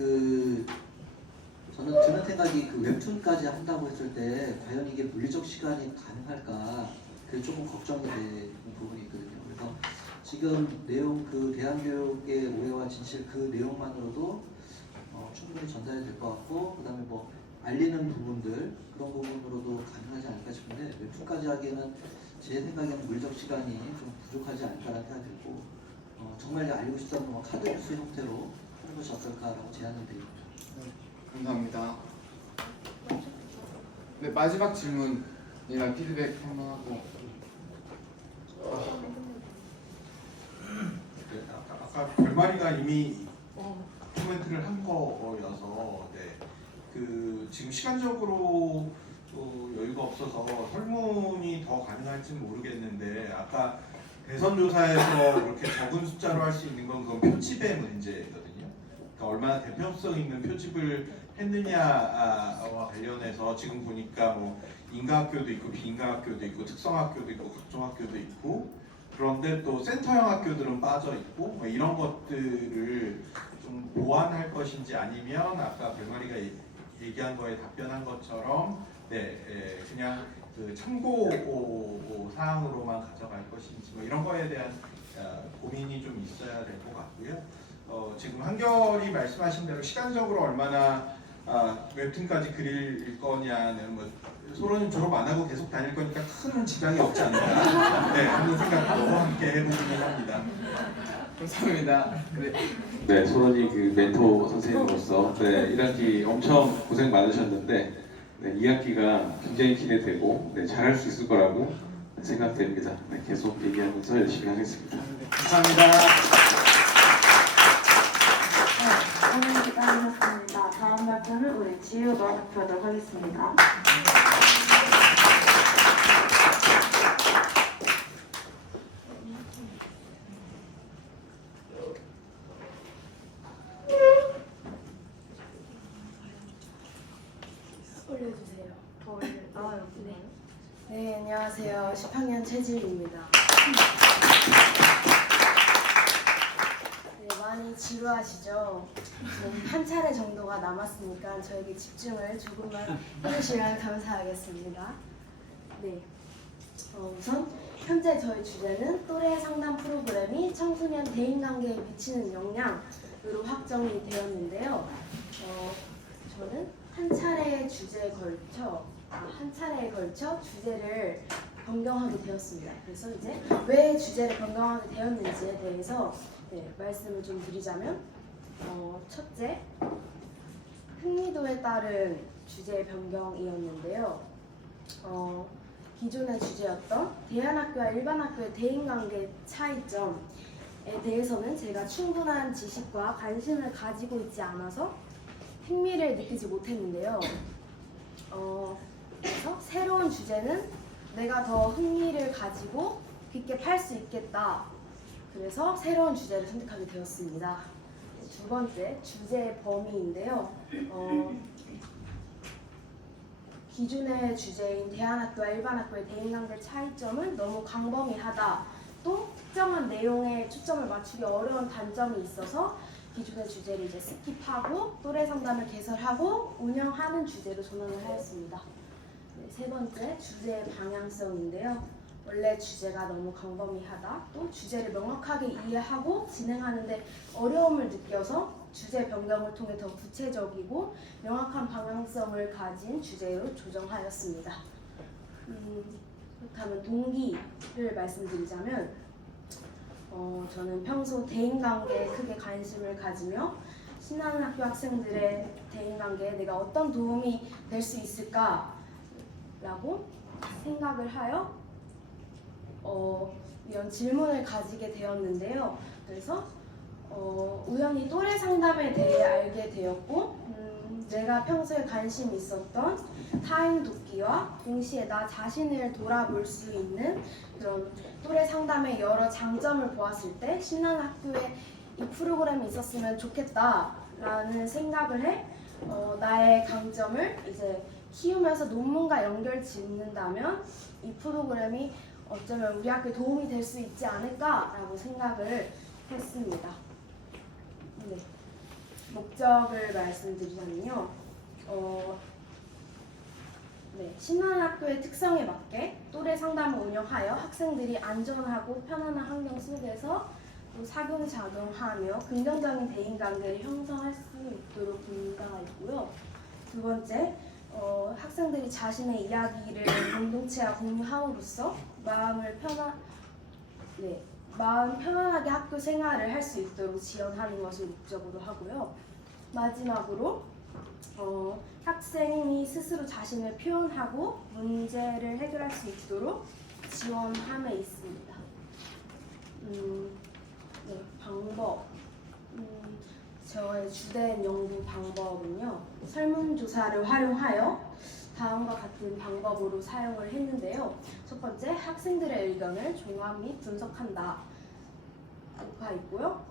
저는 드는 생각이 웹툰까지 한다고 했을 때 과연 이게 물리적 시간이 가능할까 그게 조금 걱정이 되는 부분이 있거든요. 그래서 지금 내용 그 대안교육의 오해와 진실 그 내용만으로도 충분히 전달이 될 것 같고, 그다음에 뭐 알리는 부분들 그런 부분으로도 가능하지 않을까 싶은데 웹툰까지 하기에는 제 생각에는 물리적 시간이 좀 부족하지 않을까라는 생각이 들고, 정말 알리고 싶다면 뭐 카드 뉴스 형태로 하는 것이 어떨까라고 제안을 드립니다. 감사합니다. 네, 마지막 질문이랑 피드백 한번 하고. 네, 아까 별마리가 이미 코멘트를 한 거여서, 네, 그 지금 시간적으로 여유가 없어서 설문이 더 가능할지는 모르겠는데, 아까 대선 조사에서 그렇게 적은 숫자로 할 수 있는 건 그건 표집의 문제거든요. 그러니까 얼마나 대표성 있는 표집을 했느냐와 관련해서 지금 보니까 뭐 인가학교도 있고 비인가학교도 있고 특성학교도 있고 각종학교도 있고, 그런데 또 센터형 학교들은 빠져 있고, 뭐 이런 것들을 좀 보완할 것인지, 아니면 아까 별마리가 얘기한 거에 답변한 것처럼 그냥 그 참고 사항으로만 가져갈 것인지, 뭐 이런 거에 대한 고민이 좀 있어야 될 것 같고요. 지금 한결이 말씀하신 대로 시간적으로 얼마나 웹툰까지 그릴 거냐는, 뭐 소론님 졸업 안 하고 계속 다닐 거니까 큰 지장이 없지 않을까 하는 생각도 함께 해보기는 합니다. 감사합니다. 네, 소론이 그 멘토 선생님으로서 1학기 엄청 고생 많으셨는데 2학기가 굉장히 기대되고 잘할 수 있을 거라고 생각됩니다. 계속 얘기하면서 열심히 하겠습니다. 감사합니다. 오늘 기다리셨습니다. 다음 발표는 우리 지우가 발표하도록 하겠습니다. 올려주세요. 네, 안녕하세요. 10학년 최지입니다. 네, 많이 지루하시죠? 한 차례 정도가 남았으니까 저에게 집중을 조금만 해주시면 감사하겠습니다. 네. 우선 현재 저희 주제는 또래 상담 프로그램이 청소년 대인관계에 미치는 영향으로 확정이 되었는데요. 저는 한 차례에 걸쳐 주제를 변경하게 되었습니다. 그래서 이제 왜 주제를 변경하게 되었는지에 대해서 말씀을 좀 드리자면, 첫째, 흥미도에 따른 주제 변경이었는데요. 기존의 주제였던 대안학교와 일반학교의 대인관계 차이점에 대해서는 제가 충분한 지식과 관심을 가지고 있지 않아서 흥미를 느끼지 못했는데요. 그래서 새로운 주제는 내가 더 흥미를 가지고 깊게 팔 수 있겠다. 그래서 새로운 주제를 선택하게 되었습니다. 두 번째, 주제의 범위인데요. 기존의 주제인 대안학교와 일반학교의 대인관계 차이점은 너무 광범위하다. 또 특정한 내용에 초점을 맞추기 어려운 단점이 있어서 기존의 주제를 이제 스킵하고 또래 상담을 개설하고 운영하는 주제로 전환을 하였습니다. 세 번째, 주제의 방향성인데요. 원래 주제가 너무 광범위하다. 또 주제를 명확하게 이해하고 진행하는데 어려움을 느껴서 주제 변경을 통해 더 구체적이고 명확한 방향성을 가진 주제로 조정하였습니다. 그렇다면 동기를 말씀드리자면, 저는 평소 대인관계에 크게 관심을 가지며 신나는 학교 학생들의 대인관계에 내가 어떤 도움이 될 수 있을까라고 생각을 하여 이런 질문을 가지게 되었는데요. 그래서 우연히 또래 상담에 대해 알게 되었고, 내가 평소에 관심이 있었던 타인 돕기와 동시에 나 자신을 돌아볼 수 있는 그런 또래 상담의 여러 장점을 보았을 때 신나는 학교에 이 프로그램이 있었으면 좋겠다라는 생각을 해 나의 강점을 이제 키우면서 논문과 연결 짓는다면 이 프로그램이 어쩌면 우리 학교에 도움이 될 수 있지 않을까라고 생각을 했습니다. 네. 목적을 말씀드리자면요. 신한 학교의 특성에 맞게 또래 상담을 운영하여 학생들이 안전하고 편안한 환경 속에서 또 사교작용하며 긍정적인 대인관계를 형성할 수 있도록 분가가 있고요. 두 번째, 학생들이 자신의 이야기를 공동체와 공유함으로써 마음 편안하게 학교 생활을 할 수 있도록 지원하는 것을 목적으로 하고요. 마지막으로 학생이 스스로 자신을 표현하고 문제를 해결할 수 있도록 지원함에 있습니다. 방법. 저의 주된 연구 방법은요. 설문조사를 활용하여 다음과 같은 방법으로 사용을 했는데요. 첫 번째, 학생들의 의견을 종합 및 분석한다. 가 있고요.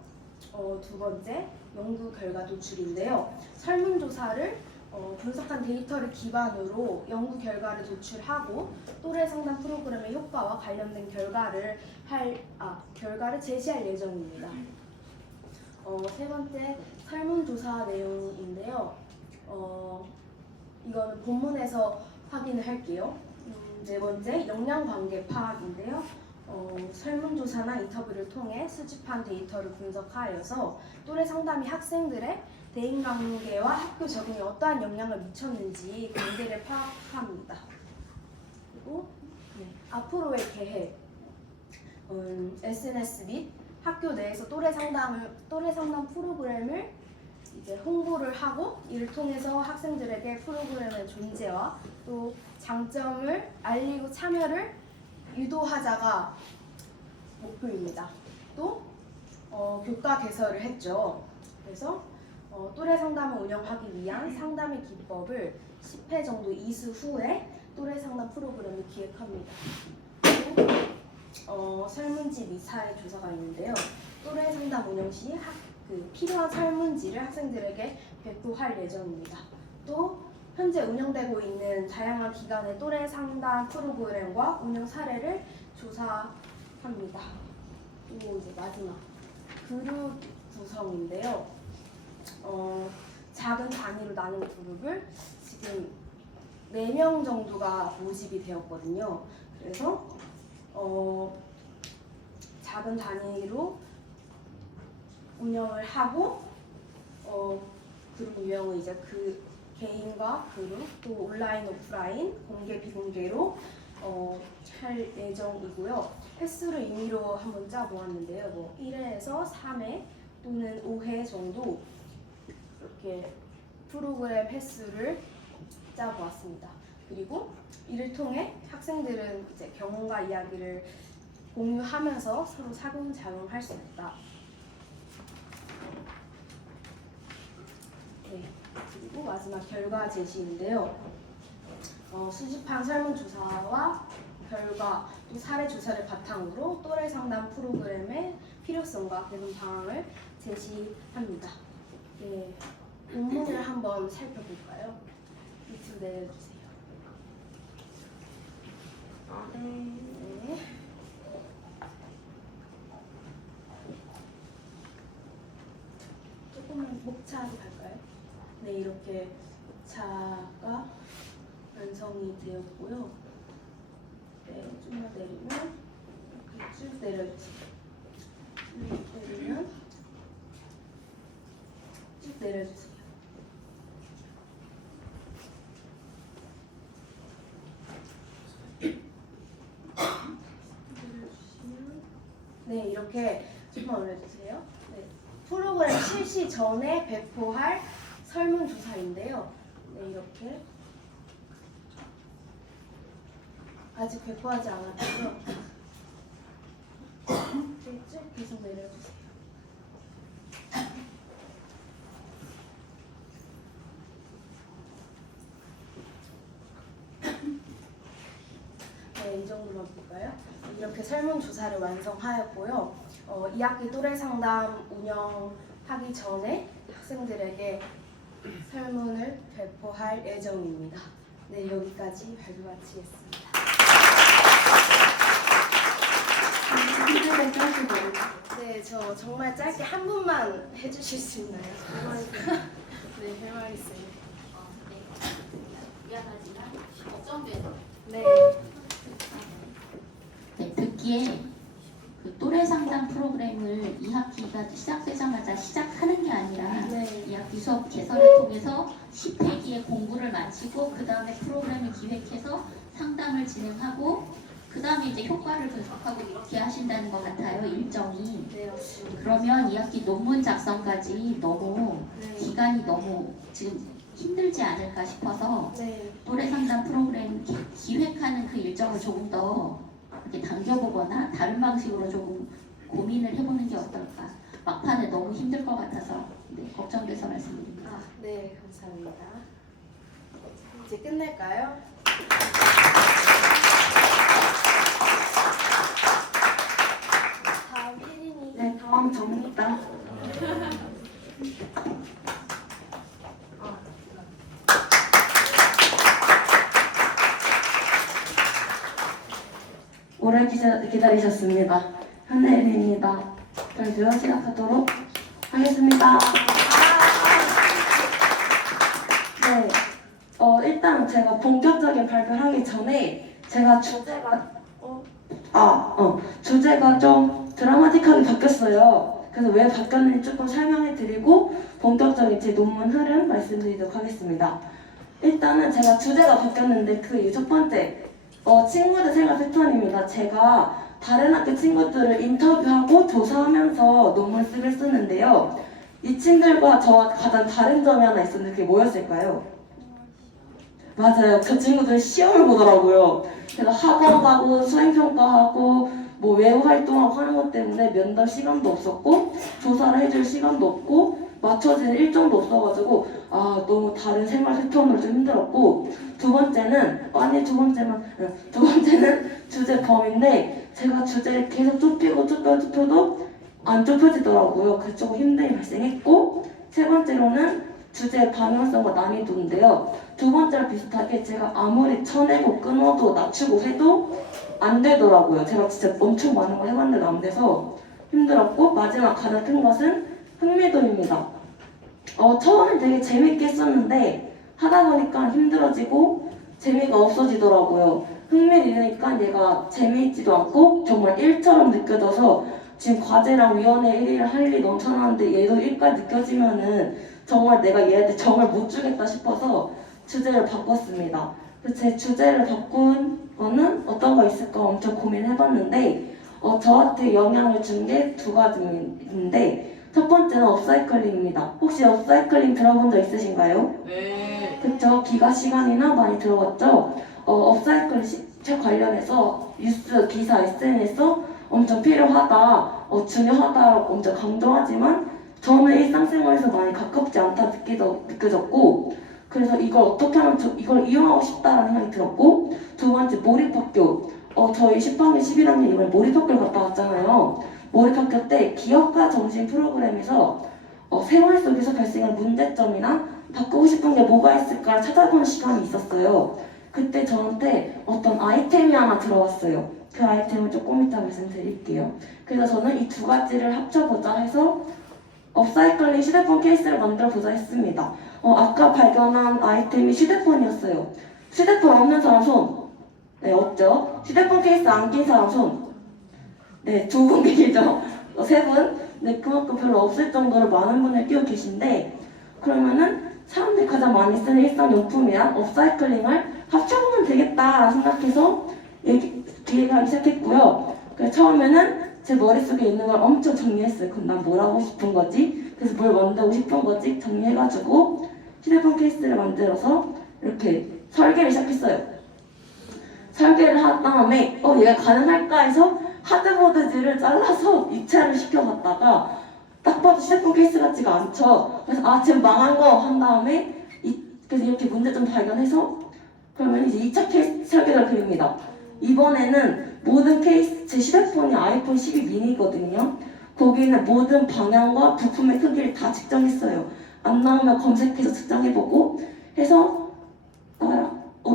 두 번째, 연구 결과 도출인데요. 설문조사를 분석한 데이터를 기반으로 연구 결과를 도출하고 또래 상담 프로그램의 효과와 관련된 결과를 제시할 예정입니다. 세 번째, 설문조사 내용인데요. 이거는 본문에서 확인을 할게요. 네 번째, 역량관계 파악인데요. 설문조사나 인터뷰를 통해 수집한 데이터를 분석하여서 또래 상담이 학생들의 대인관계와 학교 적응에 어떠한 영향을 미쳤는지 관계를 파악합니다. 그리고 앞으로의 계획, SNS 및 학교 내에서 또래 상담 프로그램을 이제 홍보를 하고 이를 통해서 학생들에게 프로그램의 존재와 또 장점을 알리고 참여를 유도하자가 목표입니다. 또 교과 개설을 했죠. 그래서 또래 상담을 운영하기 위한 상담의 기법을 10회 정도 이수 후에 또래 상담 프로그램을 기획합니다. 또 설문지 및 사회 조사가 있는데요. 또래 상담 운영 시 필요한 설문지를 학생들에게 배포할 예정입니다. 또 현재 운영되고 있는 다양한 기관의 또래 상담 프로그램과 운영 사례를 조사합니다. 그리고 이제 마지막 그룹 구성인데요. 작은 단위로 나눈 그룹을 지금 4명 정도가 모집이 되었거든요. 그래서 작은 단위로 운영을 하고 그룹 유형은 이제 그 개인과 그룹 또 온라인 오프라인 공개 비공개로 할 예정이고요. 횟수를 임의로 한번 짜보았는데요. 뭐 1회에서 3회 또는 5회 정도 이렇게 프로그램 횟수를 짜보았습니다. 그리고 이를 통해 학생들은 이제 경험과 이야기를 공유하면서 서로 상호작용할 수 있다. 그리고 마지막 결과 제시인데요. 수집한 설문조사와 결과 또 사례 조사를 바탕으로 또래 상담 프로그램의 필요성과 개선 방안을 제시합니다. 논문을 한번 살펴볼까요? 밑으로 내려주세요. 네. 조금만 목차로 갈까요? 네, 이렇게 목차가 완성이 되었고요. 네, 좀만 내리면 이렇게 쭉 내려주세요. 쭉 내리면 쭉 내려주세요. 네, 이렇게 조금만 올려주세요. 네, 프로그램 실시 전에 배포할 설문조사인데요. 네, 이렇게 아직 배포하지 않았고요. 네, 쭉 계속 내려주세요. 네, 이 정도만 볼까요? 이렇게 설문조사를 완성하였고요. 2학기 또래 상담 운영하기 전에 학생들에게 설문을 배포할 예정입니다. 네, 여기까지 발표 마치겠습니다. 네, 저 정말 짧게 한 분만 해주실 수 있나요? 네, 할 말 있어요. 미안하지만 걱정돼서. 네. 네, 듣기에 그 또래 상담 프로그램을 2학기가 시작되자마자 시작하는 게 아니라 네. 2학기 수업 개설을 통해서 10회기에 공부를 마치고 그 다음에 프로그램을 기획해서 상담을 진행하고 그 다음에 이제 효과를 분석하고 이렇게 하신다는 것 같아요, 일정이. 네, 맞습니다. 그러면 2학기 논문 작성까지 너무 네. 기간이 너무 지금 힘들지 않을까 싶어서 네. 또래 상담 프로그램 기획하는 그 일정을 조금 더 이렇게 당겨보거나 다른 방식으로 조금 고민을 해보는 게 어떨까. 막판에 너무 힘들 것 같아서 네, 걱정돼서 말씀드립니다. 아, 네, 감사합니다. 이제 끝낼까요? 다음 혜린이. 네, 다음 접니다. 오래 기다리셨습니다. 현혜린입니다. 발표 시작하도록 하겠습니다. 네, 일단 제가 본격적인 발표를 하기 전에 제가 주제가 좀 드라마틱하게 바뀌었어요. 그래서 왜 바뀌었는지 조금 설명해드리고 본격적인 제 논문 흐름 말씀드리도록 하겠습니다. 일단은 제가 주제가 바뀌었는데 그 이유 첫 번째, 친구들 생활 패턴입니다. 제가 다른 학교 친구들을 인터뷰하고 조사하면서 논문 쓰기를 했었는데요. 이 친구들과 저와 가장 다른 점이 하나 있었는데 그게 뭐였을까요? 맞아요. 저 친구들 시험을 보더라고요. 제가 학원 가고 수행평가하고 뭐 외부 활동하고 하는 것 때문에 면담 시간도 없었고 조사를 해줄 시간도 없고 맞춰지는 일정도 없어가지고 너무 다른 생활 패턴으로 좀 힘들었고 두 번째는 주제 범위인데 제가 주제를 계속 좁혀도 안 좁혀지더라고요. 그래서 조금 힘듦이 발생했고 세 번째로는 주제의 방향성과 난이도인데요. 두 번째랑 비슷하게 제가 아무리 쳐내고 끊어도 낮추고 해도 안 되더라고요. 제가 진짜 엄청 많은 걸 해봤는데도 안 돼서 힘들었고 마지막 가장 큰 것은 흥미도입니다. 처음엔 되게 재밌게 했었는데 하다 보니까 힘들어지고 재미가 없어지더라고요. 흥미를 잃으니까 얘가 재미있지도 않고 정말 일처럼 느껴져서 지금 과제랑 위원회 1위를 할 일이 넘쳐나는데 얘도 일까지 느껴지면은 정말 내가 얘한테 정을 못 주겠다 싶어서 주제를 바꿨습니다. 그래서 제 주제를 바꾼 거는 어떤 거 있을까 엄청 고민해봤는데 저한테 영향을 준 게 두 가지인데 첫 번째는 업사이클링입니다. 혹시 업사이클링 들어본 적 있으신가요? 네. 그쵸? 기가 시간이나 많이 들어봤죠? 업사이클링 관련해서 뉴스, 기사, SNS 엄청 필요하다, 중요하다라고 엄청 강조하지만 저는 일상생활에서 많이 가깝지 않다 느껴졌고 그래서 이걸 어떻게 하면 이걸 이용하고 싶다라는 생각이 들었고 두 번째 몰입학교. 저희 10학년, 11학년 이번에 몰입학교를 갔다 왔잖아요. 몰입학교 때 기업가 정신 프로그램에서 생활 속에서 발생한 문제점이나 바꾸고 싶은 게 뭐가 있을까 찾아보는 시간이 있었어요. 그때 저한테 어떤 아이템이 하나 들어왔어요. 그 아이템을 조금 이따 말씀드릴게요. 그래서 저는 이 두 가지를 합쳐보자 해서 업사이클링 휴대폰 케이스를 만들어보자 했습니다. 아까 발견한 아이템이 휴대폰이었어요. 휴대폰 없는 사람 손. 네, 없죠? 휴대폰 케이스 안 낀 사람 손. 네, 두 분 계시죠? 세 분? 네, 그만큼 별로 없을 정도로 많은 분을 끼고 계신데 그러면은 사람들이 가장 많이 쓰는 일상용품이랑 업사이클링을 합쳐보면 되겠다라고 생각해서 기획하기 시작했고요. 그래서 처음에는 제 머릿속에 있는 걸 엄청 정리했어요. 그럼 난 뭘 하고 싶은 거지? 그래서 뭘 만들고 싶은 거지? 정리해가지고 휴대폰 케이스를 만들어서 이렇게 설계를 시작했어요. 설계를 한 다음에 얘가 가능할까 해서 하드보드지를 잘라서 입체를 시켜봤다가 딱 봐도 휴대폰 케이스 같지가 않죠. 그래서 지금 망한 거 한 다음에 그래서 이렇게 문제점 발견해서 그러면 이제 2차 케이스 설계를 그립니다. 이번에는 모든 케이스, 제 휴대폰이 아이폰 12 미니거든요. 거기는 모든 방향과 부품의 크기를 다 측정했어요. 안 나오면 검색해서 측정해보고 해서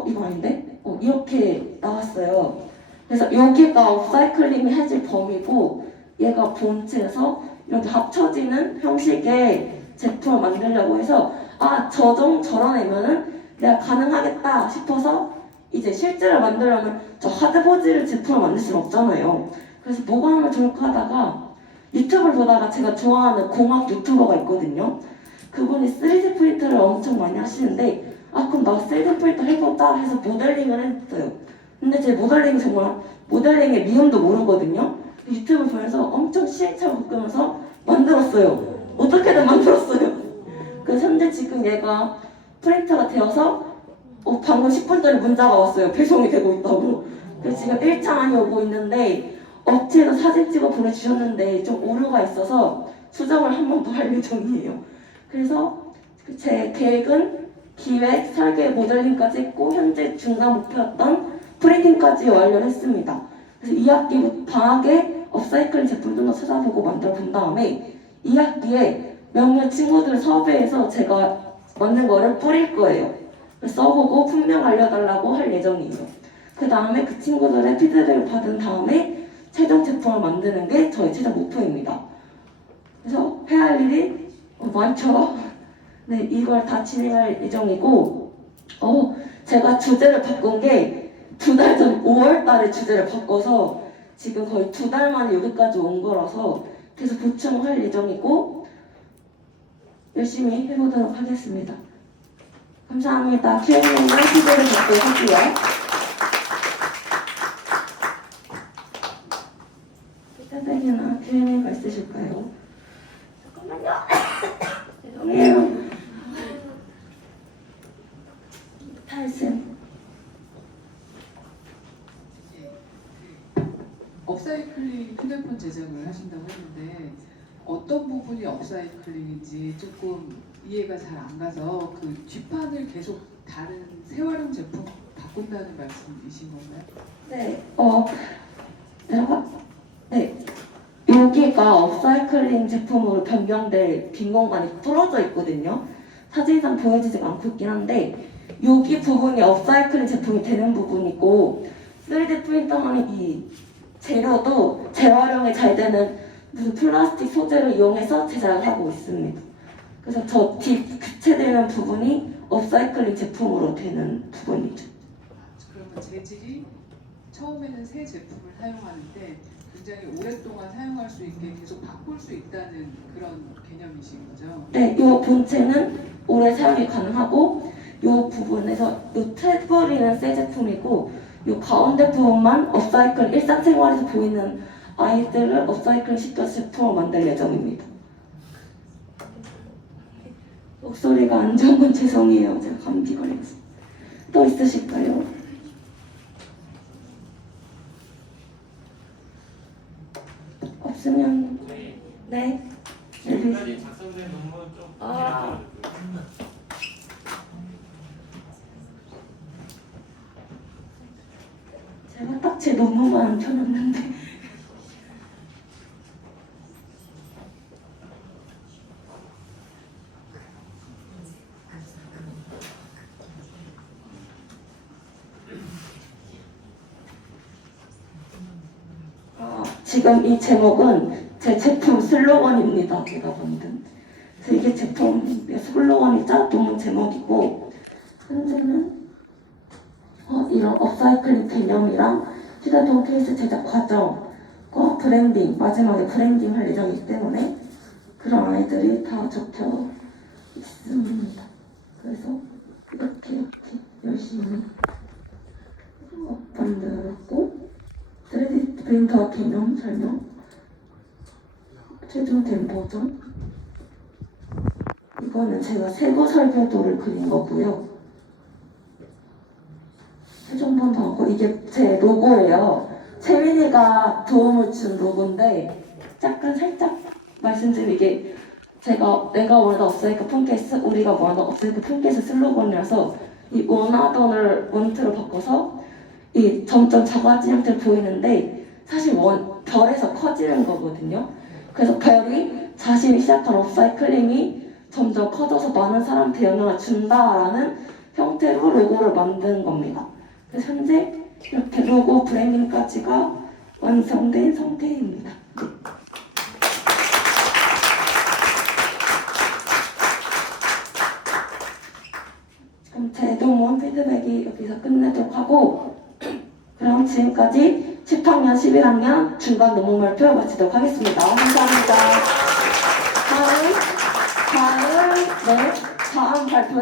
이거 아닌데? 이렇게 나왔어요. 그래서 여기가 업사이클링이 해질 범위고 얘가 본체에서 이렇게 합쳐지는 형식의 제품을 만들려고 해서 저런 애면은 내가 가능하겠다 싶어서 이제 실제로 만들려면 저 하드보드 제품을 만들 수는 없잖아요. 그래서 뭐가 하면 좋을까 하다가 유튜브를 보다가 제가 좋아하는 공학 유튜버가 있거든요. 그분이 3D 프린터를 엄청 많이 하시는데 그럼 나 3D 프린터 해보자 해서 모델링을 했어요. 근데 제 모델링이 정말 모델링의 미음도 모르거든요. 유튜브 보면서 엄청 시행착오 겪으면서 만들었어요. 어떻게든 만들었어요. 그래서 현재 지금 얘가 프린터가 되어서 방금 10분 전에 문자가 왔어요. 배송이 되고 있다고. 그래서 지금 1차안이 오고 있는데 업체에서 사진 찍어 보내주셨는데 좀 오류가 있어서 수정을 한 번 더 할 예정이에요. 그래서 제 계획은 기획, 설계, 모델링까지 했고 현재 중간 목표였던 프린팅까지 완료를 했습니다. 그래서 2학기 방학에 업사이클링 제품 좀 더 찾아보고 만들어 본 다음에 2학기에 몇몇 친구들 섭외해서 제가 만든 거를 뿌릴 거예요. 써보고 품명 알려달라고 할 예정이에요. 그 다음에 그 친구들의 피드백을 받은 다음에 최종 제품을 만드는 게 저의 최종 목표입니다. 그래서 해야 할 일이 많죠. 네, 이걸 다 진행할 예정이고 제가 주제를 바꾼 게 2달 전 5월 달에 주제를 바꿔서 지금 거의 2달 만에 여기까지 온 거라서 계속 보충할 예정이고 열심히 해보도록 하겠습니다. 감사합니다. Q&A는 피드를 받도록 할게요. 피드백이나 Q&A가 있으실까요? 잠깐만요. 죄송해요. 탈쌤. 업사이클링 휴대폰 제작을 하신다고 했는데 어떤 부분이 업사이클링인지 조금 이해가 잘 안 가서 그 뒷판을 계속 다른 재활용 제품 바꾼다는 말씀이신 건가요? 네. 여기가 업사이클링 제품으로 변경될 빈 공간이 뚫어져 있거든요. 사진상 보여지지가 않고 있긴 한데 여기 부분이 업사이클링 제품이 되는 부분이고 3D 프린터 하는 이 재료도 재활용이 잘 되는 무슨 플라스틱 소재를 이용해서 제작을 하고 있습니다. 그래서 저 뒷 교체되는 부분이 업사이클링 제품으로 되는 부분이죠. 그러면 재질이 처음에는 새 제품을 사용하는데 굉장히 오랫동안 사용할 수 있게 계속 바꿀 수 있다는 그런 개념이신 거죠? 네, 이 본체는 오래 사용이 가능하고 이 부분에서 이 테두리는 새 제품이고 이 가운데 부분만 업사이클 일상생활에서 보이는 아이들을 업사이클 시켜서 제품을 만들 예정입니다. 목소리가 안 좋은 건 죄송해요. 제가 감기 걸렸어요. 또 있으실까요? 없으면 네. 지금까지 작성된 논문 좀 제가 딱 제 논문만 펴놨는데 지금 이 제목은 제 제품 슬로건입니다. 제가 만든. 그래서 이게 제품의 슬로건이자 논문 제목이고 현재는 이런 업사이클링 개념이랑 휴대폰 케이스 제작 과정과 브랜딩, 마지막에 브랜딩 할 예정이기 때문에 그런 아이들이 다 적혀 있습니다. 그래서 이렇게 열심히 만들었고 3D 프린터 개념 설명, 최종된 버전. 이거는 제가 세부 설계도를 그린 거고요. 최종 번호하고 이게 제 로고예요. 채민이가 도움을 준 로고인데 약간 살짝 말씀드리게 내가 원하던 업사이클 폰케이스, 우리가 원하던 업사이클 폰케이스 슬로건이라서 이 원하던을 원트로 바꿔서 이 점점 작아진 형태로 보이는데 사실 별에서 커지는 거거든요. 그래서 별이 자신이 시작한 업사이클링이 점점 커져서 많은 사람한테 영향을 준다라는 형태로 로고를 만든 겁니다. 그래서 현재 이렇게 로고 브랜딩까지가 완성된 상태입니다. 그럼 제 논문 이런 피드백이 여기서 끝내도록 하고 그럼 지금까지 10학년, 11학년 중간 논문 발표 마치도록 하겠습니다. 감사합니다. 다음 발표